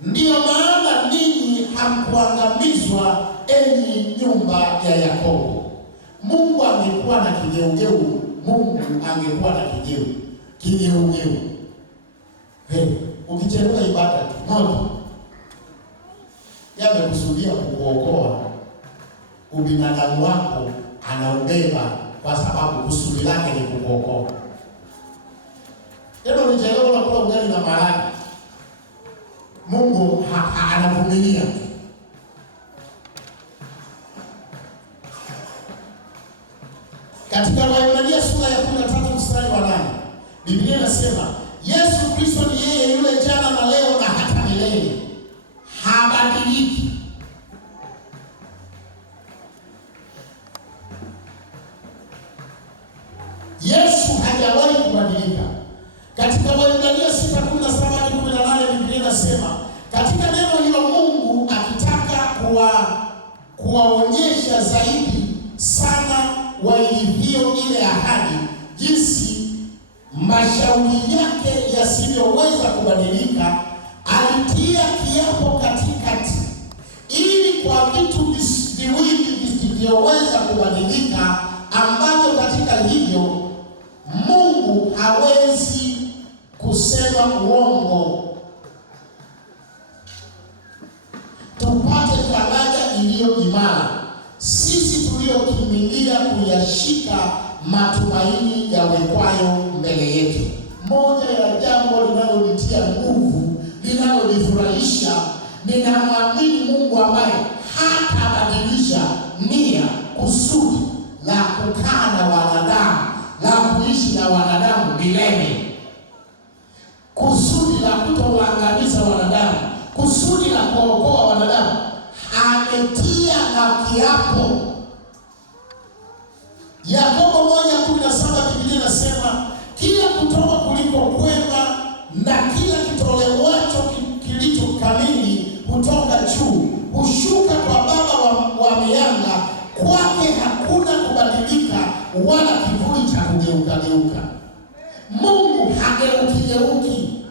ndiyo maana ninyi hamkuangamizwa, enyi nyumba ya Yakobo. Mungu angekuwa na kigeugeu, Mungu angekuwa na kigeugeu. Ukichelewa ibada moja, yamekusudia kukuokoa, ubinadamu wako anaubeba, kwa sababu kusudi lake ni kukuokoa. Ndio nichelewa unakula ugali na maharage, Mungu anavumilia. Katika Waebrania sura ya 13 mstari wa 8, Biblia inasema Yesu Kristo ni yeye yule jana na leo na hata milele, habadiliki. Yesu hajawahi kubadilika. Katika Waebrania 6:17-18, Biblia inasema katika neno hilo Mungu akitaka kuwaonyesha zaidi sana wailivyo ile ahadi, jinsi mashauri yake yasivyoweza kubadilika, alitia kiapo katikati, ili kwa vitu viwili visivyoweza kubadilika, ambavyo katika hivyo Mungu hawezi kusema uongo, tupate faraja iliyo imara, sisi tuliokimbilia kuyashika matumaini yawekwayo mbele yetu. Moja ya jambo linalonitia nguvu, linalonifurahisha, ninamwamini Mungu ambaye hatabadilisha nia, kusudi la kukaa na wanadamu, la kuishi na wanadamu milele, kusudi la kutowaangamiza wanadamu, kusudi la kuokoa wanadamu. Ametia na kiapo. Yakobo 1:17, Biblia inasema kila kutoka kuliko kwema na kila kitolewacho kilicho kamili hutoka juu, hushuka kwa Baba wa mianga, kwake hakuna kubadilika wala kivuli cha kugeuka. Mungu hageuki.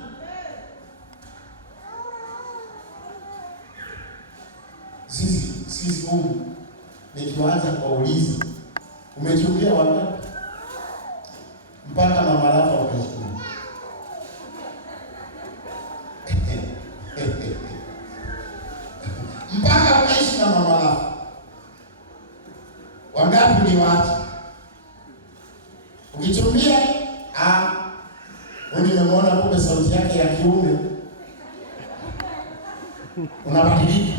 Sisi Mungu, nikianza kuuliza, umechukia wangapi mpaka mama Rafa ukachukua? Mpaka ukaishi na mama Rafa, wangapi uliwaacha? Nitumie wewe nimemwona kumbe sauti yake ya kiume unabadilika.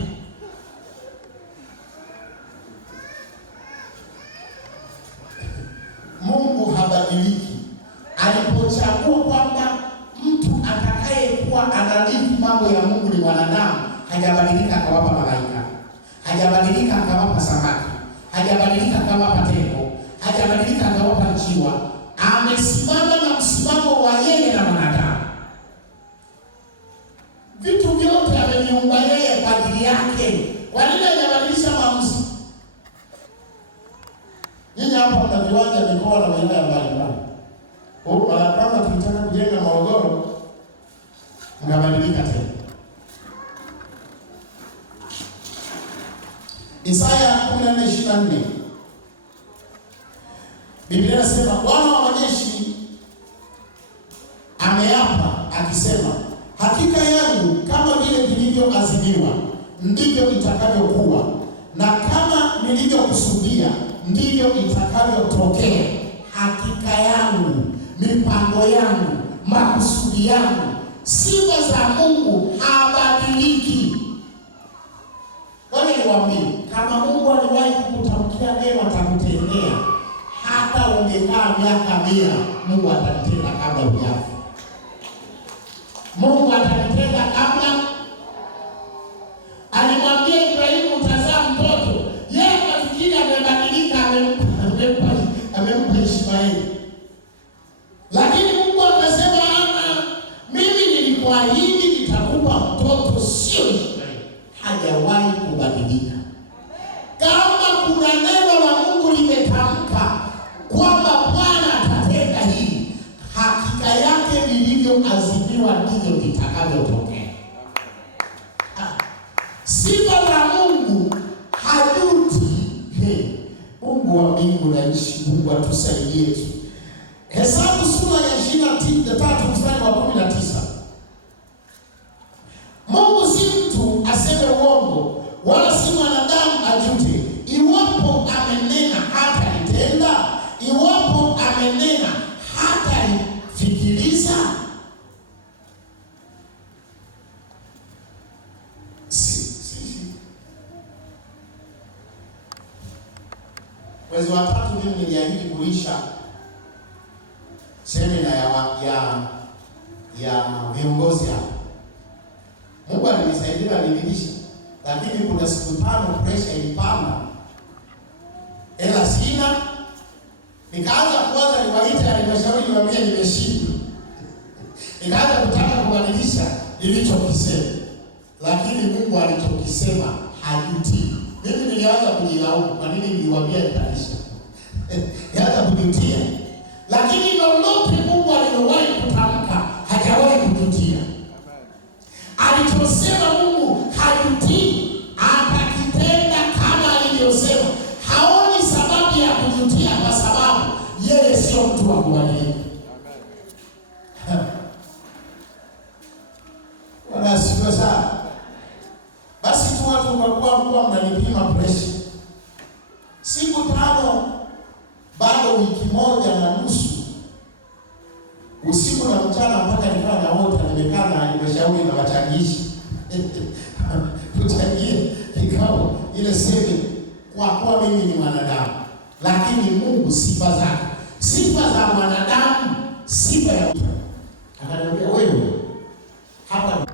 Mungu habadiliki. Alipochagua kwamba mtu atakayekuwa anarithi mambo ya Mungu ni mwanadamu, hajabadilika akawapa malaika, hajabadilika akawapa samaki, hajabadilika akawapa tembo, hajabadilika akawapa njiwa. Amesimama na msimamo wa yeye na mwanadamu. Vitu vyote ameviumba yeye kwa ajili yake. Kwa nini hajabadilisha maamuzi? Nyinyi hapa mna viwanja mikoa na wilaya mbalimbali. Mara kwanza tulitaka kujenga Morogoro, mkabadilika tena. Isaya 14:24 Biblia inasema Bwana wa majeshi ameapa akisema, hakika yangu kama vile vilivyoazimiwa ndivyo itakavyokuwa, na kama nilivyokusudia ndivyo itakavyotokea. Hakika yangu, mipango yangu, makusudi yangu. Sifa za Mungu habadiliki. Ngoja niwaambie, kama Mungu aliwahi kukutamkia neno atakutendea. Hata ungekaa miaka 100, Mungu atakutenda kabla hujafa. Mungu atakutenda kabla. Alimwambia Ibrahimu utazaa mtoto. Yeye kafikiri amebadilika, amempa Ishmaeli. Lakini Mungu akasema, mimi nilikuahidi nitakupa mtoto, sio Ishmaeli. Hajawahi kubadilika. Kama kuna neno la Mungu limetamka kwamba Bwana atatenda hili, hakika yake vilivyoazimiwa ndivyo vitakavyotokea. Sifa za Mungu hajuti. Mungu wa mbingu na nchi, Mungu atusaidie tu. Hesabu sura ya 23 mstari wa 19. Mungu si mtu aseme uongo, wala si mwanadamu ajute. Iwapo amenena hata litenda, iwapo amenena hata lifikiriza. Mwezi wa 3 mimi niliahidi kuisha semina ya viongozi hapa. Mungu alinisaidia nililisha, lakini kuna siku 5 pressure ilipanda. Ela sina. Nikaanza kuanza niwaite halmashauri niwaambie nimeshindwa. Nikaanza kutaka kubadilisha nilichokisema. Lakini Mungu alichokisema hajutii. Mimi nilianza kujilaumu, kwa nini niliwaambia nitalisha? Nilianza kujutia. Lakini lolote Mungu aliyowahi kutamka hajawahi kujutia. Alichosema Mungu hajutii, atakitenda kama alivyosema. Haoni sababu ya kujutia kwa sababu yeye sio mtu wa kubadilika. Bwana sifa sana. Basi tu watu kwa mnanipima pressure. Siku 5 bado wiki 1.5 usiku na mchana mpaka nikawa na wote nimekaa na halmashauri na wachangishi. Tuchangie kikao ile semi kwa kuwa mimi ni mwanadamu. Lakini Mungu sifa zake. Sifa za mwanadamu, sifa ya mtu. Akaniambia wewe hapa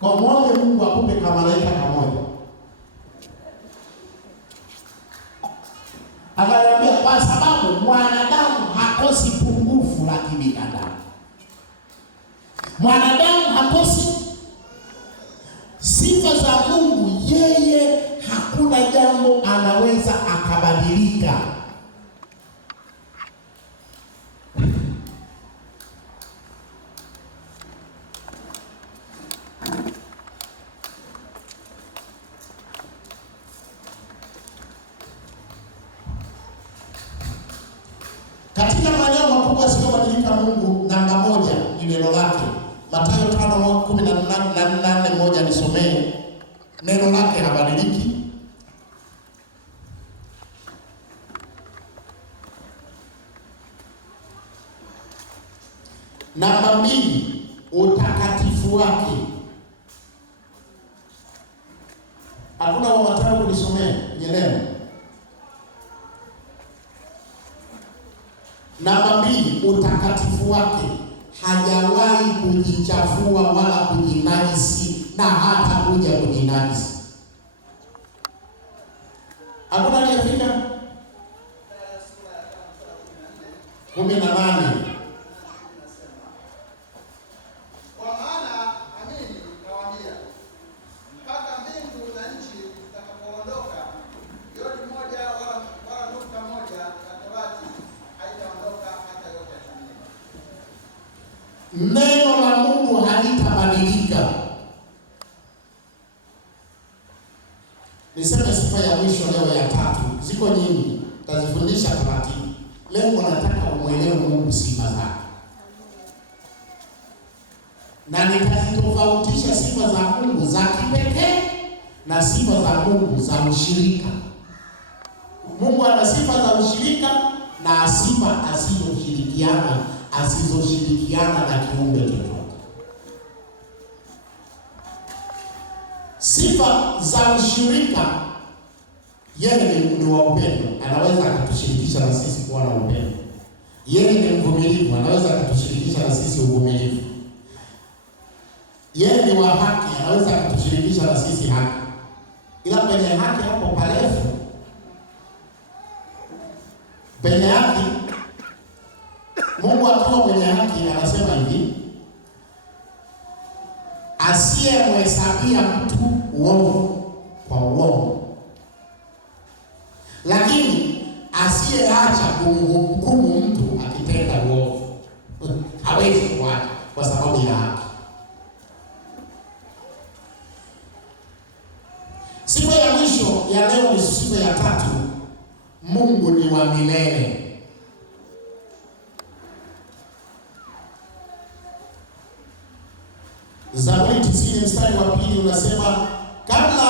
kwa mwombe Mungu akupe kama malaika kamoja. Akaniambia kwa sababu mwanadamu hakosi pungufu la kibinadamu. Mwanadamu hakosi. Sifa za Mungu, yeye hakuna jambo anaweza akabadilika. Katika maeneo makubwa asiyobadilika Mungu, namba 1 ni neno lake. Mathayo 5:18 nisomee. Neno lake habadiliki. Namba 2, utakatifu wake. Hakuna wa Mathayo kunisomea kwenye neno. Namba 2, utakatifu wake. Hajawahi kujichafua wala kujinajisi na hata kuja kujinajisi. Hakuna aliyefika 18. Neno la Mungu halitabadilika. Niseme sifa ya mwisho leo ya 3. Ziko nyingi, tazifundisha taratibu. Leo nataka umwelewe Mungu sifa zake. Na nitazitofautisha sifa za Mungu za kipekee na sifa za Mungu za ushirika. Mungu ana sifa za ushirika na sifa asizoshirikiana na kiumbe chochote. Sifa za ushirika, yeye ni wa upendo, anaweza akatushirikisha na sisi kuwa na upendo. Yeye ni mvumilivu, anaweza akatushirikisha na sisi uvumilivu. Yeye ni wa haki, anaweza akatushirikisha na sisi haki. Ila kwenye haki hapo parefu, penye haki, Mungu akiwa mwenye haki anasema hivi: asiyemhesabia mtu uovu kwa uovu, lakini asiyeacha kumhukumu mtu akitenda uovu. Hawezi kuacha kwa sababu ya haki. Sifa ya mwisho ya leo ni sifa ya 3. Mungu ni wa milele. Zaburi 90 mstari wa 2 unasema, kabla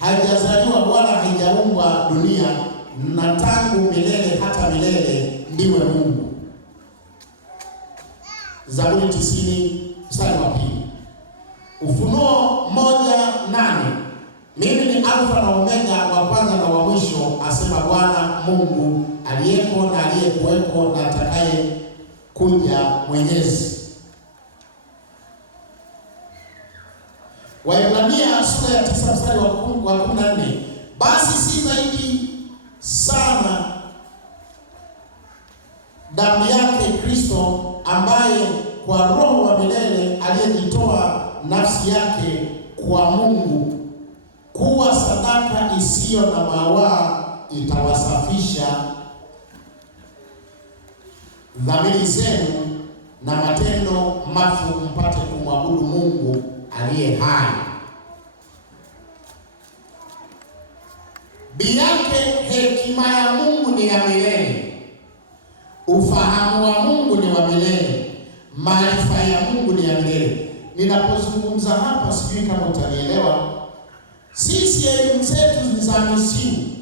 haijazaliwa wala haijaumbwa dunia, na tangu milele hata milele ndiwe Mungu. Zaburi 90 mstari wa 2. Ufunuo 1:8, mimi ni Alfa na Omega, wa kwanza na wa mwisho, asema Bwana Mungu aliyeko na aliyekuweko na atakaye kuja, Mwenyezi. Waebrania sura ya 9 mstari wa 14, basi si zaidi sana damu yake Kristo, ambaye kwa Roho wa milele aliyejitoa nafsi yake kwa Mungu kuwa sadaka isiyo na mawaa, itawasafisha dhamiri zenu na matendo mafu, mpate kumwabudu Mungu aliye hai. Biyake hekima ya Mungu ni ya milele, ufahamu wa Mungu ni wa milele, maarifa ya Mungu ni ya milele. Ninapozungumza hapa, sijui kama utanielewa. Sisi elimu zetu ni za misimu.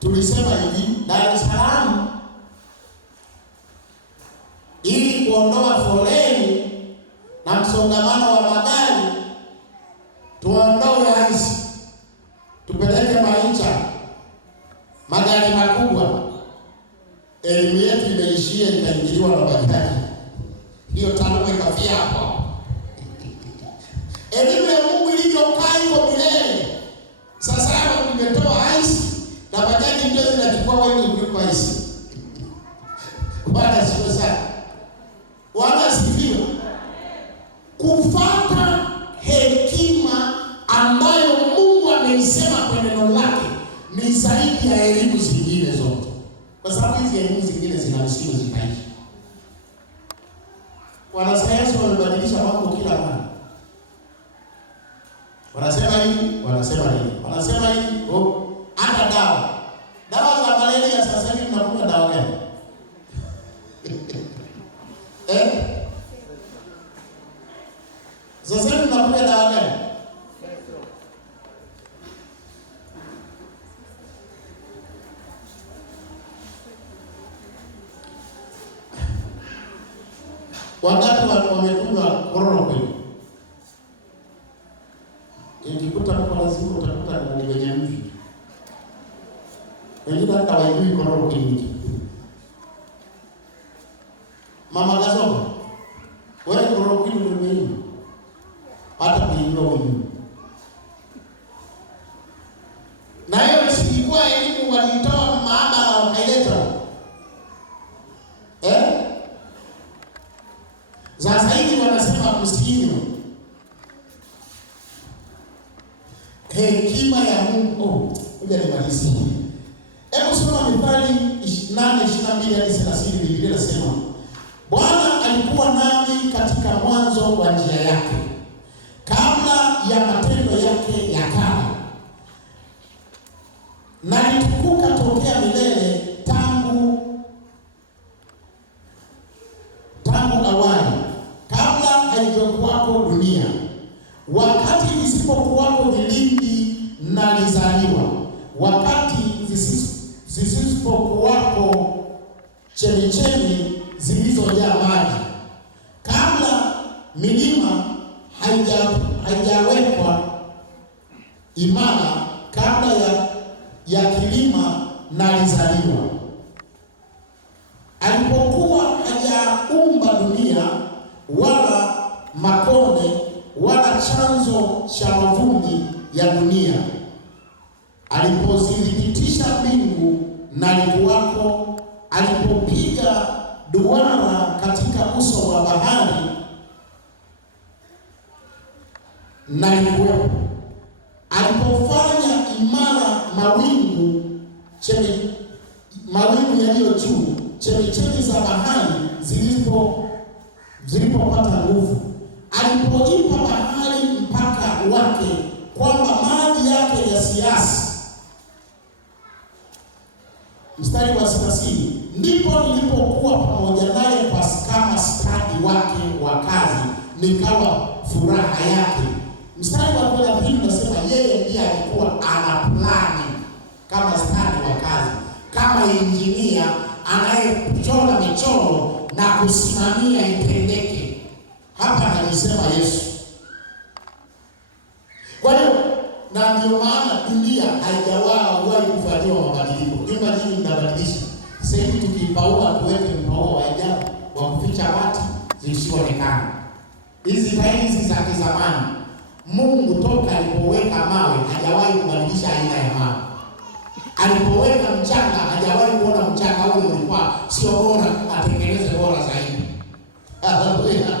Tulisema hivi, Dar es Salaam, ili kuondoa foleni na msongamano wa magari, tuondoe haisi, tupeleke Maincha magari makubwa. Elimu yetu imeishia ikaingiliwa na bajaji. Hiyo taaluma ikafia hapo. Elimu ya Mungu ilivyokaa iko milele. Sasa hapa tumetoa haisi na bajaji ndio zinachukua wengi kuliko haisi. Bwana siku sana. Bwana sifiwe. Kufuata hekima ambayo Mungu ameisema kwa neno lake ni zaidi ya elimu zingine zote. Kwa sababu hizi elimu zingine zina msimu zikaishi. Wanasayansi wamebadilisha mambo kila mara. Wanasema hivi, wanasema hivi, wanasema hivi. Hata dawa za malaria sasa hivi mnakunywa dawa gani? Sasa hivi mnakunywa dawa gani? Wangapi wamekunywa chloroquine? Ikikuta kwa lazima utakuta ni wenye mvi. Wengine hata hawajui chloroquine ni kitu. Mama Gazoba, wewe chloroquine ndio nini? Hata kuinua wewe. Na hiyo isikuwa elimu walitoa maabara wakaileta. Sasa hivi wanasema msinywe. Hekima ya Mungu. Ngoja nimalizie. Hebu soma Mithali 8:22 hadi 30. Biblia inasema, Bwana alikuwa nami katika mwanzo wa njia yake, kabla ya matendo yake ya kale. Nalitukuka tokea milele tangu awali, kabla haijakuwako dunia. Wakati visipokuwako vilindi nalizaliwa, wakati zisipokuwako chemichemi zilizojaa maji, kabla milima haijawekwa imara, kabla ya kilima nalizaliwa. Alipokuwa hajaumba dunia, wala makonde, wala chanzo cha mavumbi ya dunia, alipozithibitisha mbingu nalikuwako, alipopiga duara katika uso wa bahari nalikuwepo, alipofanya imara mawingu yaliyo juu, chemichemi za bahari zilipopata nguvu, alipoipa bahari mpaka wake, kwamba maji yake yasiasi. Mstari wa 30, ndipo nilipokuwa pamoja naye kama stadi wake wa kazi, nikawa furaha yake. Mstari wa 30 unasema yeye ndiye alikuwa ana plani kama stadi wa kazi, kama injinia anayechora michoro na kusimamia itendeke. Hapa anasema Yesu. Kwa hiyo na ndio maana dunia haijawahi kufanyiwa mabadiliko. Nyumba hii inabadilisha. Sasa hivi tukipaua tuweke mpaua wa ajabu wa kuficha watu zisionekana. Hizi tairi za kizamani, Mungu toka alipoweka mawe hajawahi kubadilisha aina ya mawe. Alipoweka mchanga hajawahi kuona mchanga ule ulikuwa sio bora, atengeneze bora zaidi. Haleluya.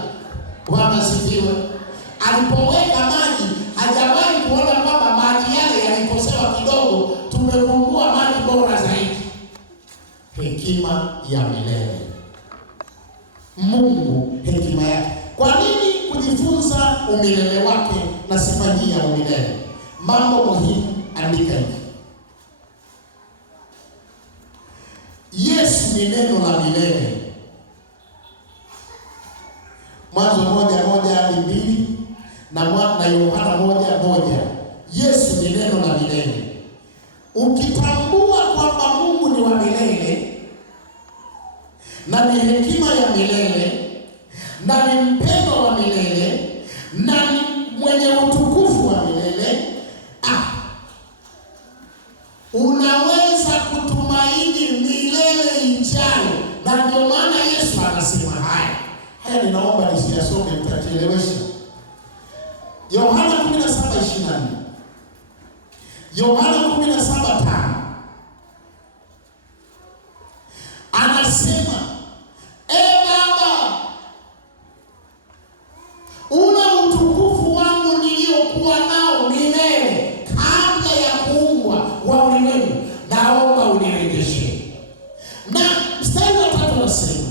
Bwana sifiwe. Alipoweka maji hajawahi kuona kwamba maji yale yalikosewa kidogo, tumefungua maji bora zaidi. Hekima ya milele. Mungu hekima yake. Kwa nini kujifunza umilele wake na sifa hii ya umilele? Mambo muhimu, andika hivi. Yesu ni neno la milele. Mwanzo 1:1-2 na Yohana 1:1. Yesu ni neno la milele. Ukitambua kwamba Mungu ni wa milele na ni hekima ya milele na ni mpendo wa milele na ni mwenye utukufu wa milele, unaweza kutumaini milele ijayo. Na ndio maana Yesu anasema haya ninaomba nisiyasome, mtachelewesha. Yohana 17:24, Yohana 17:5 anasema, Baba, ule utukufu wangu niliokuwa nao milele kabla ya kuumbwa wa ulimwengu, naomba unirejeshe. Na mstari wa 3 anasema,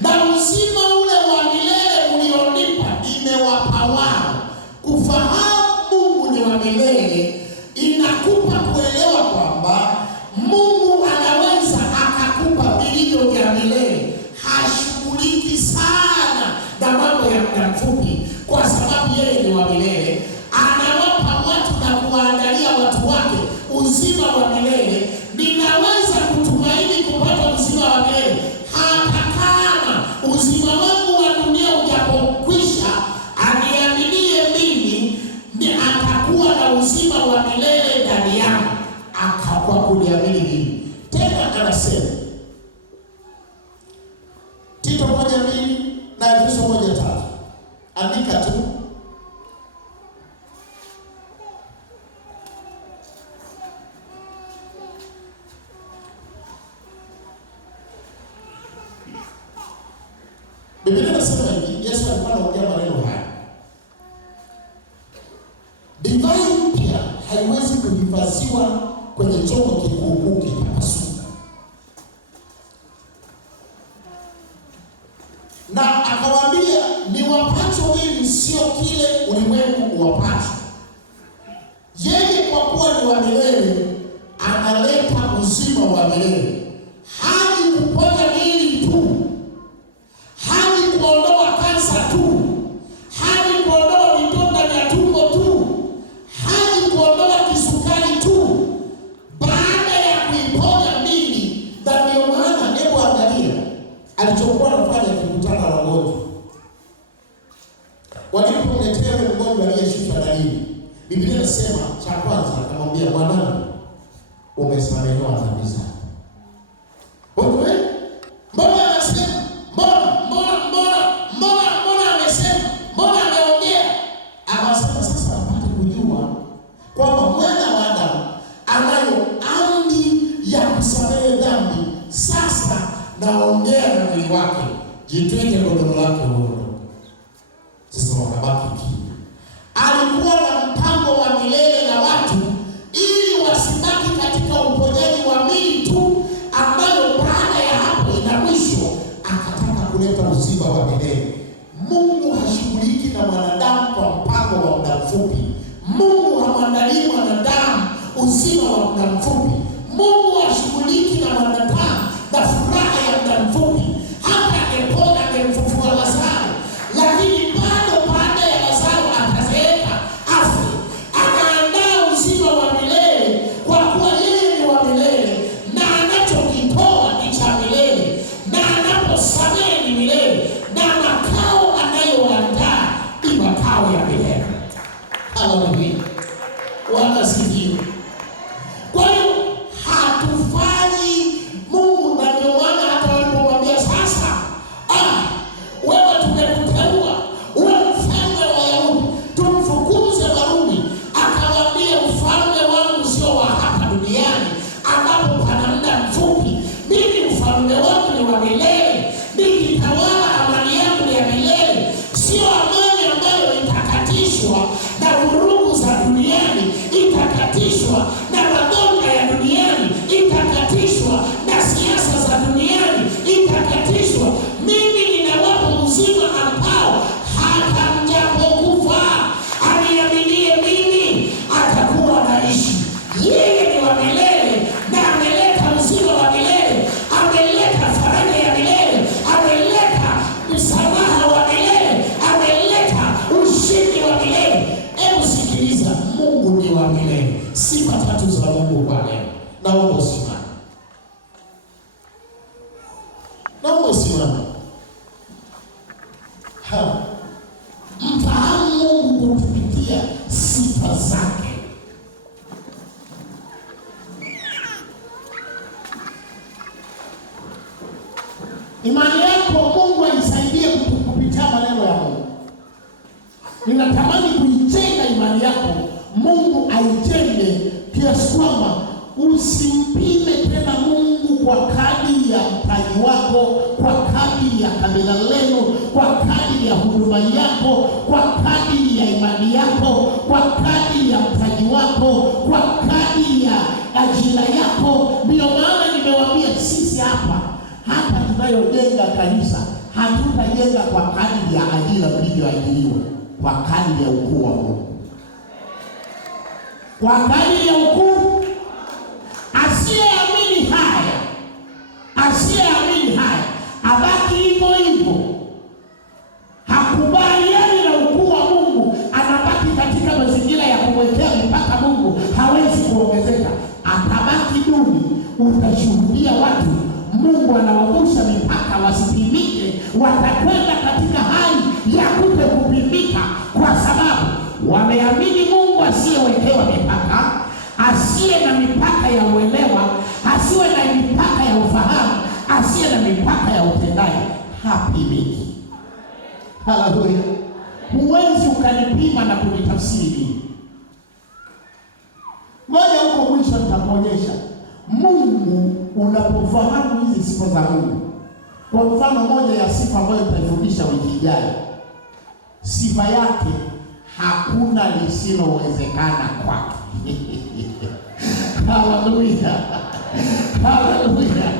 na uzima ule wa milele ulionipa nimewapa wao. Kufahamu Mungu ni wa milele inakupa kuelewa kwamba Mungu anaweza akakupa vilivyo vya milele. Hashughuliki sana na mambo ya muda mfupi, kwa sababu yeye ni wa milele. Anawapa watu na kuwaandalia watu wake uzima wa milele. Ninaweza kutumaini kupata uzima wa milele hata kama uzima wangu wa dunia kuwa na uzima wa milele ndani yangu, kwa kuniamini mimi. Tena anasema Tito 1:2 na Efeso 1:3. Andika tu. Biblia inasema hivi, Yesu alikuwa anaongea maneno haya. Divai mpya haiwezi kuhifadhiwa kwenye chombo kikuu kitapasuka. Na akawaambia, niwapacho mimi sio kile ulimwengu uwapacho. Yeye kwa kuwa ni wa milele, analeta uzima wa milele. Haji kuponya miili tu, haji kuondoa kansa tu, haji kuondoa vidonda vya tumbo tu, haji kuondoa kisukari tu, baada ya kuiponya miili. Na ndio maana hebu angalia alichokuwa anafanya kukutana na wagonjwa. Walipomletea yule mgonjwa aliyeshika dalili, Biblia inasema cha kwanza akamwambia, mwanangu, umesamehewa dhambi zako. Mbona anasema mbona amesema, mbona ameongea? Akasema sasa apate kujua kwamba mwana wa Adamu anayo amri ya kusamehe dhambi. Sasa naongea na mwili wake, jitwike godoro lake uondoke. Sasa wakabaki kimya. Alikuwa na mpango wa milele na watu, ili wasibaki katika uponyaji wa mwili tu, ambayo baada ya hapo ina mwisho. Akataka kuleta uzima wa milele. Mungu hashughuliki na mwanadamu kwa mpango wa muda mfupi. Mungu hamwandalii mwanadamu uzima wa muda mfupi. Mungu hashughuliki na mwanadamu na furaha ya muda mfupi. Hata angepona angemfufua Lazaro, lakini bado baada ya Lazaro atazeeka afe. Anaandaa uzima wa milele, kwa kuwa yeye ni wa milele, na anachokitoa ni cha milele, na anaposamehe ni milele, na makao anayoandaa ni makao ya milele. Haleluya, wanasifiwa. Kwa hiyo hatufanyi Mungu, na ndio maana hata walipomwambia sasa, wewe tumekuteua uwe mfalme wa Wayahudi, tumfukuze Warumi. Akawaambia, ufalme wangu sio wa hapa duniani ambapo pana muda mfupi. Mimi ufalme wangu ni wa milele, nikitawala amani yangu ni ya milele, sio amani ambayo itakatishwa na vurugu za duniani, itakatishwa na magonjwa ya duniani, itakatishwa na siasa za duniani, itakatishwa. Mimi ninawapa uzima ambao hata mjapokufa, aniaminie mimi atakuwa anaishi. Yeye ni wa milele, na ameleta uzima wa milele, ameleta faraja ya milele, ameleta msamaha wa milele, ameleta ushindi wa milele. Hebu sikiliza, Mungu ni wa milele. Sifa tatu za Mungu kwa leo. Naomba usimame. Naomba usimame. Mfahamu Mungu kupitia sifa zake. Imani yako Mungu aisaidie kupitia maneno ya Mungu. Ninatamani kuijenga imani yako, Mungu aijenge kiasi kwamba usimpime tena Mungu kwa kadiri ya mtaji wako, kwa kadiri ya kabila lenu, kwa kadiri ya huduma yako, kwa kadiri ya imani yako, kwa kadiri ya mtaji wako, kwa kadiri ya ajira yako. Ndio maana nimewaambia sisi hapa tunayojenga kanisa, hatutajenga kwa kadiri ya ajira mlivyoajiriwa, kwa kadiri ya ukuu wa Mungu. Kwa kadiri ya ukuu. Asiyeamini haya abaki hivyo hivyo, hakubaliani na ukuu wa Mungu, anabaki katika mazingira ya kumwekea mipaka Mungu, hawezi kuongezeka, atabaki duni. Utashuhudia watu Mungu anawavusha mipaka wasipimike, watakwenda katika hali ya kutokupimika, kwa sababu wameamini Mungu asiyewekewa mipaka, asiye na mipaka ya uelewa, asiwe na mipaka ya ufahamu, asiye na mipaka ya utendaji, hapimiki. Haleluya. Huwezi ukanipima na kunitafsiri mimi. Ngoja huko mwisho nitakuonyesha. Mungu, unapofahamu hizi sifa za Mungu. Kwa mfano moja ya sifa ambayo nitaifundisha wiki ijayo, sifa yake hakuna lisilowezekana kwake. Haleluya. Haleluya.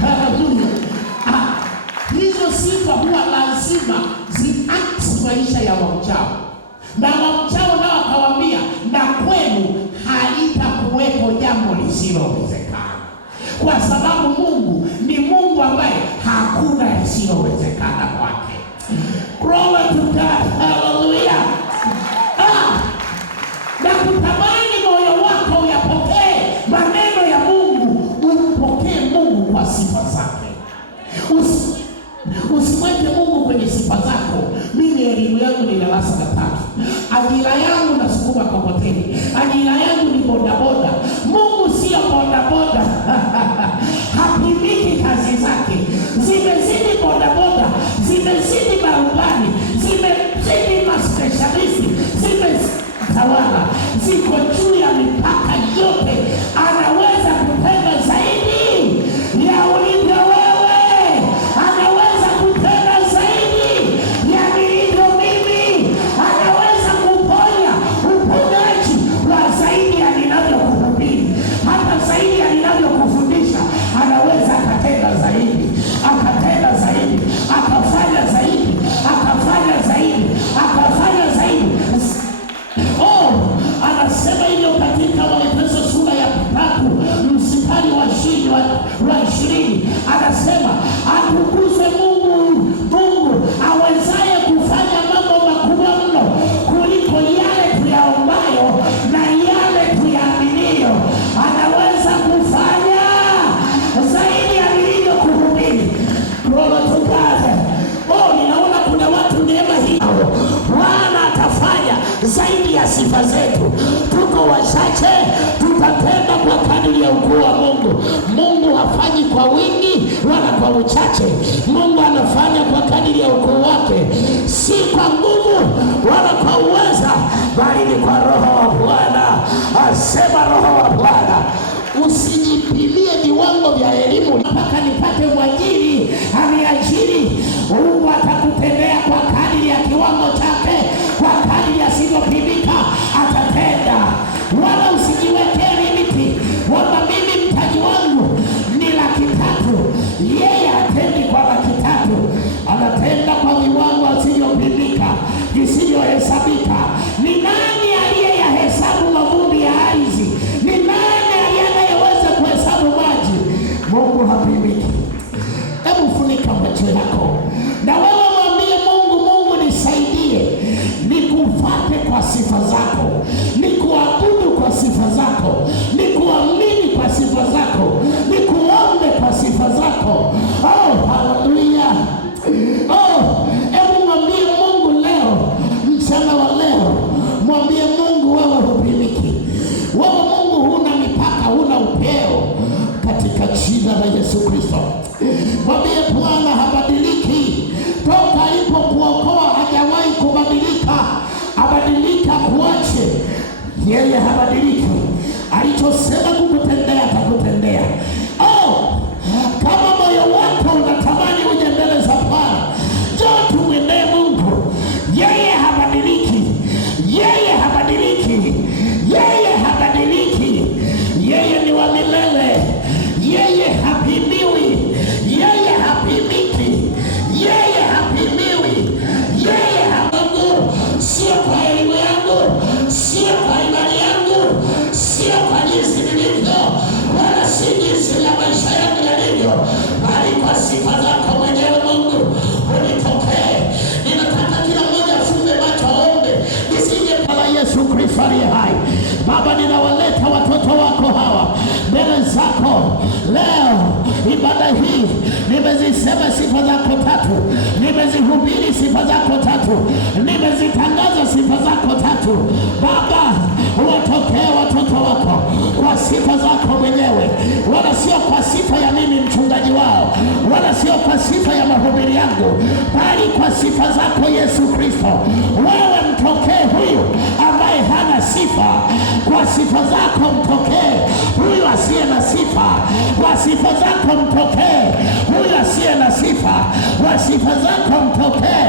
Haleluya. Hizo sifa huwa lazima ziaksi maisha ya wamchao, na wamchao nao akawaambia, na kwenu halitakuwepo jambo lisilowezekana, kwa sababu Mungu ni Mungu ambaye hakuna lisilowezekana kwake. Glory to God. Hallelujah. Na kutamani moyo wako uyapokee maneno ya Mungu, umpokee Mungu kwa sifa zake. Usimweke Mungu kwenye sifa zako. Mimi elimu yangu ni darasa la 3. Ajira yangu nasukuma kokoteni. Ajira yangu ni bodaboda. Mungu sio bodaboda. Hapimiki kazi zake. Zimezidi bodaboda, zimezidi marubani, zimezidi maspecialisti, zimetawala, ziko juu ya mipaka yote. Anaweza kutenda zaidi ya ulivyo wewe. Anaweza kutenda zaidi ya nilivyo mimi. Anaweza kuponya uponyaji wa zaidi ya ninavyokuhubiri, hata zaidi ya ninavyokufundisha. Anaweza akatenda zaidi, akatenda zaidi, akafanya zaidi, akafanya zaidi, akafanya zaidi. Anasema hivyo katika Waefeso sura ya 3 mstari wa 20. Anasema atukuzwe Mungu awezaye kufanya mambo makubwa mno kuliko yale tuyaombayo na yale tuyaaminio. Anaweza kufanya zaidi ya nilivyokuhubiri. Glory to God. Ninaona kuna watu neema hii Bwana atafanya zaidi ya sifa zetu. Tuko wachache, tutatenda kwa kadiri ya ukuu wa Mungu. Mungu hafanyi kwa wingi wala kwa uchache. Mungu anafanya kwa kadiri ya ukuu wake, si kwa nguvu wala kwa uweza, bali ni kwa Roho wa Bwana, asema Roho wa Bwana. Usijipimie viwango vya elimu mpaka nipate mwajiri aniajiri. Mungu atakutendea kwa kadiri ya kiwango chake, kwa kadiri asivyopimika atatenda. Wala usijiwekee limiti kwamba mimi mtaji wangu ni 300,000. Yeye hatendi kwa 300,000, anatenda kwa viwango asivyopimika, visivyohesabika. Ni nani aliyeyahesabu mavumbi ya ardhi? Ni nani anayeweza kuhesabu maji? Mungu hapimiki. Hebu funika macho yako na wewe mwambie Mungu, nisaidie nikufuate kwa sifa zako, nikuabudu kwa sifa zako, nikuamini kwa sifa zako, nikuombe kwa sifa zako. Haleluya. Hebu mwambie Mungu leo, mchana wa leo, mwambie Mungu, wewe hupimiki. Wewe Mungu huna mipaka, huna upeo, katika jina la Yesu Kristo. Mwambie Bwana habadiliki. Toka alipokuokoa hajawahi kubadilika. Abadilika kuache. Yeye habadiliki. Alichosema kukutendea atakutendea. Kama moyo wako unatamani uje mbele za Bwana, njoo tumwendee Mungu. Yeye habadiliki. Yeye habadiliki. Yeye habadiliki. Yeye ni wa milele. Yeye hapimiwi. Yeye hapimiki. Yeye hapimiwi. Yeye habangu. Sio kwa elimu yangu, sio kwa imani yangu, sio kwa jinsi nilivyo, wala si jinsi ya maisha yangu yalivyo, bali kwa sifa zako mwenyewe Mungu. Unipokee. Ninataka kila mmoja afunge macho aombe, nisije kwa Yesu Kristo aliye hai. Baba, ninawaleta watoto wako hawa mbele zako leo. Ibada hii nimezisema sifa zako 3, nimezihubiri sifa zako 3, nimezitangaza sifa zako 3. Baba, watokee watoto wako kwa sifa zako mwenyewe, wala sio kwa sifa ya mimi mchungaji wao, wala sio kwa sifa ya mahubiri yangu, bali kwa sifa zako Yesu Kristo. Wewe mtokee huyu ambaye hana sifa, kwa sifa zako mtokee huyu asiye na sifa, kwa sifa zako mtokee huyu asiye na sifa, kwa sifa zako mtokee.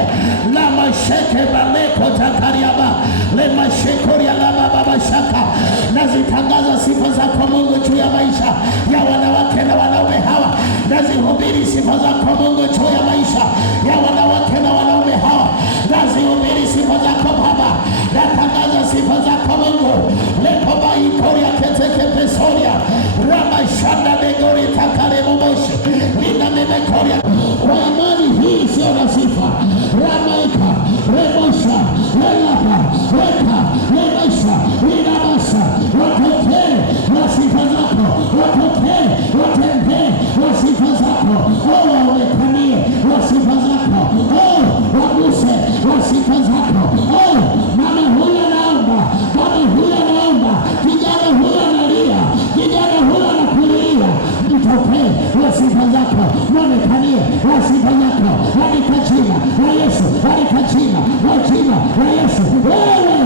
La masheke baleko takariaba le mashekori ya lama baba shaka. Nazitangaza sifa zako Mungu juu ya maisha ya wanawake na wanaume hawa. Nazihubiri sifa zako Mungu juu ya maisha ya wanawake na wanaume hawa. Nazihubiri sifa zako Baba. Natangaza sifa zako Mungu. Lepo baikori ya keteke pesoria rama shanda begori takare mumoshi lina memekori. Kwa imani hii sio na sifa ramaika remosha lelapa weka lemesha linamasa watokee na sifa zako, watokee watembee na sifa zako, waonekanie na sifa zako, waguse na sifa zako. Mama huyu anaomba, mama huyu anaomba, kijana huyu analia, kijana huyu anakulilia, mtokee na sifa zako, mwonekanie na sifa zako, katika jina la Yesu, katika jina la Yesu. Wewe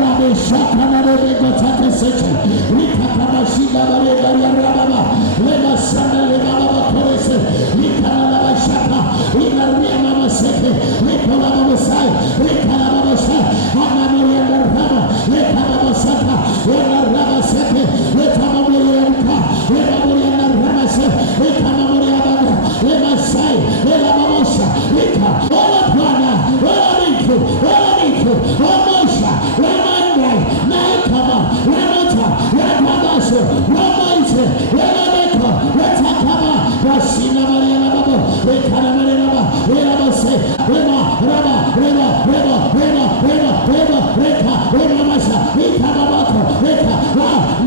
rabeshaka na rebeko tate seche likakamashida barebari ya rababa lema sana lema baba korese likana na bashaka inaria mama seke likola baba sai likana baba sai anamori ya raba lekana baba saka ina raba seke lekana mori ya mka lema mori ya raba seke lekana mori ya baba lema sai lema baba sa lika ola Bwana ola miku omosha lemandai naikama lemota lemadaso lemaise lemeko letakama wasina maria na babo lekana maria na babo lemase lema raba lema lema lema lema lema leka lema masha ikama bako leka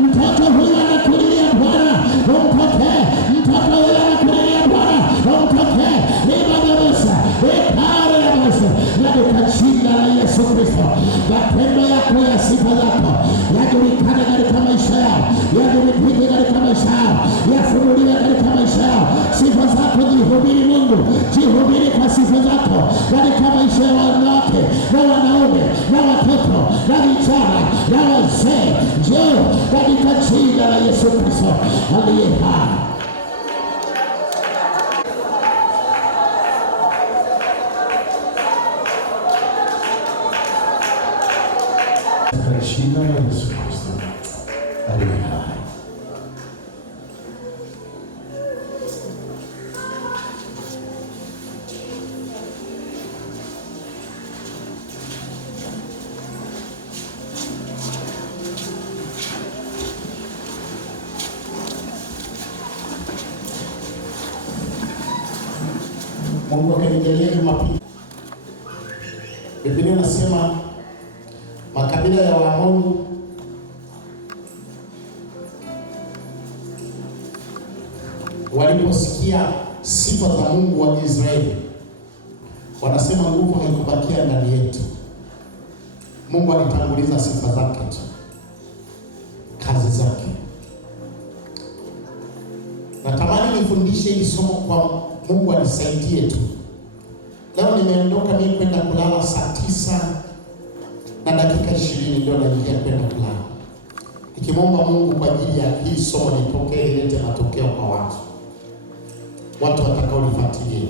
mtoto huyu anakulilia Bwana umtokee, mtoto huyu anakulilia Bwana umtokee, limadosa ekare ya masha katika jina la Yesu Kristo. Matendo yako ya sifa zako yajulikane katika maisha yao, yajulikane katika maisha yao, yafunuliwe katika maisha yao. Sifa zako jihubiri Mungu, jihubiri kwa sifa zako katika maisha ya wanawake na wanaume na watoto na vijana na wazee. Njoo katika jina la Yesu Kristo aliye hai. Jina la Yesu Kristo aliye hai. Mungu akanijalia Jumapili. Biblia inasema makabila ya Waamoni waliposikia sifa za Mungu wa Israeli, wanasema nguvu haikubakia ndani yetu. Mungu alitanguliza sifa zake tu, kazi zake. Natamani nifundishe hili somo kwa Mungu anisaidie tu. Leo nimeondoka mimi kwenda kulala saa 9 na dakika 20 ndio naingia kwenda kulala, nikimwomba Mungu kwa ajili ya hili somo litokee, lilete matokeo kwa watu watakaolifuatilia.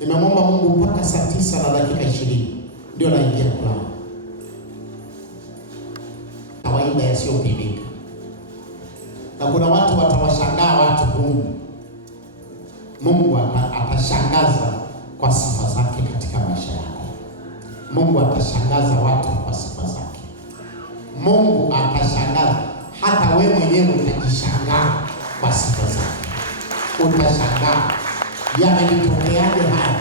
Nimemwomba Mungu mpaka saa 9 na dakika 20 ndio naingia kulala. Kawaida yasiyopimika, na kuna watu watawashangaa watu humu. Mungu atashangaza kwa sifa zake katika maisha yako. Mungu atashangaza watu kwa sifa zake. Mungu atashangaza, hata wewe mwenyewe utajishangaa kwa sifa zake. Utashangaa, yamenitokeaje haya?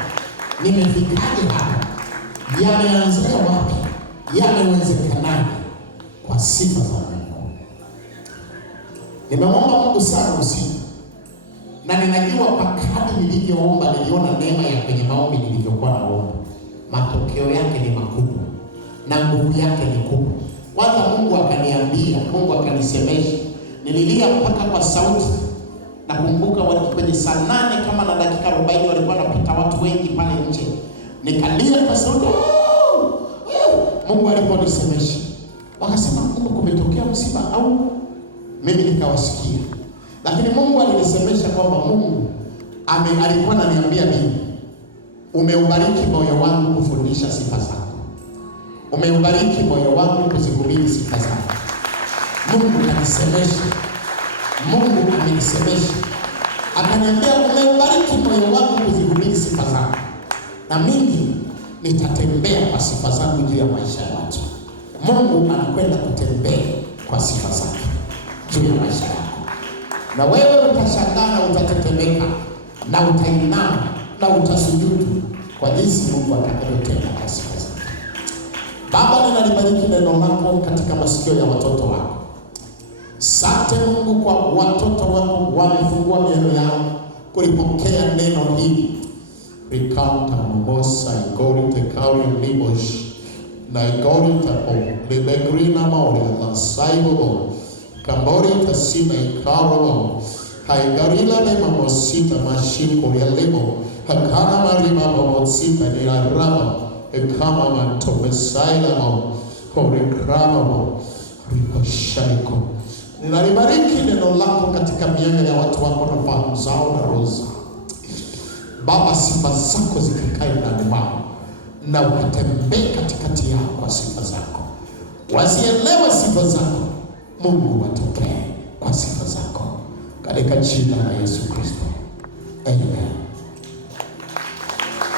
Nimefikaje hapa? Yameanzia wapi? Yamewezekanaje? Kwa sifa za Mungu. Nimemwomba Mungu sana usiku, na ninajua kwa kadri nilivyoomba niliona neema ya kwenye maombi nilivyokuwa naomba. Matokeo yake ni makubwa na nguvu yake ni kubwa. Kwanza Mungu akaniambia, Mungu akanisemesha. Nililia mpaka kwa sauti. Nakumbuka kwenye saa 8 kama na dakika 40 walikuwa wanapita watu wengi pale nje. Nikalia kwa sauti. Mungu aliponisemesha. Wakasema Mungu, kumetokea msiba au? Mimi nikawasikia. Lakini Mungu alinisemesha kwamba Mungu alikuwa ananiambia mimi, umeubariki moyo wangu kufundisha sifa zako. Umeubariki moyo wangu kuzihubiri sifa zako. Mungu kanisemesha. Mungu amenisemesha. Akaniambia umeubariki moyo wangu kuzihubiri sifa zako. Na mimi nitatembea kwa sifa zangu juu ya maisha ya watu. Mungu anakwenda kutembea kwa sifa zake juu ya maisha yako. Na wewe utashangaa na utatetemeka na utainama na utasujudu kwa jinsi Mungu atakayotenda kwa sifa zake. Baba, ninalibariki neno lako katika masikio ya watoto wako. Asante Mungu kwa watoto wako wamefungua mioyo yao kulipokea neno hili. Rikanta momosa igori tekauri libosh na igori tapo libegrina maori na saibobo kambori tasima ikarobo haigarila ne mamosita mashiko ya libo hakana marima mamosita ni arama ekama mantomesaila mo korikrama mo rikoshaiko. Ninalibariki neno lako katika mioyo ya watu wako na fahamu zao na roho zao. Baba, sifa zako zikakae ndani mwao na ukatembee katikati yao kwa sifa zako. Wasielewe sifa zako. Mungu watokee kwa sifa zako. Katika jina la Yesu Kristo. Amen.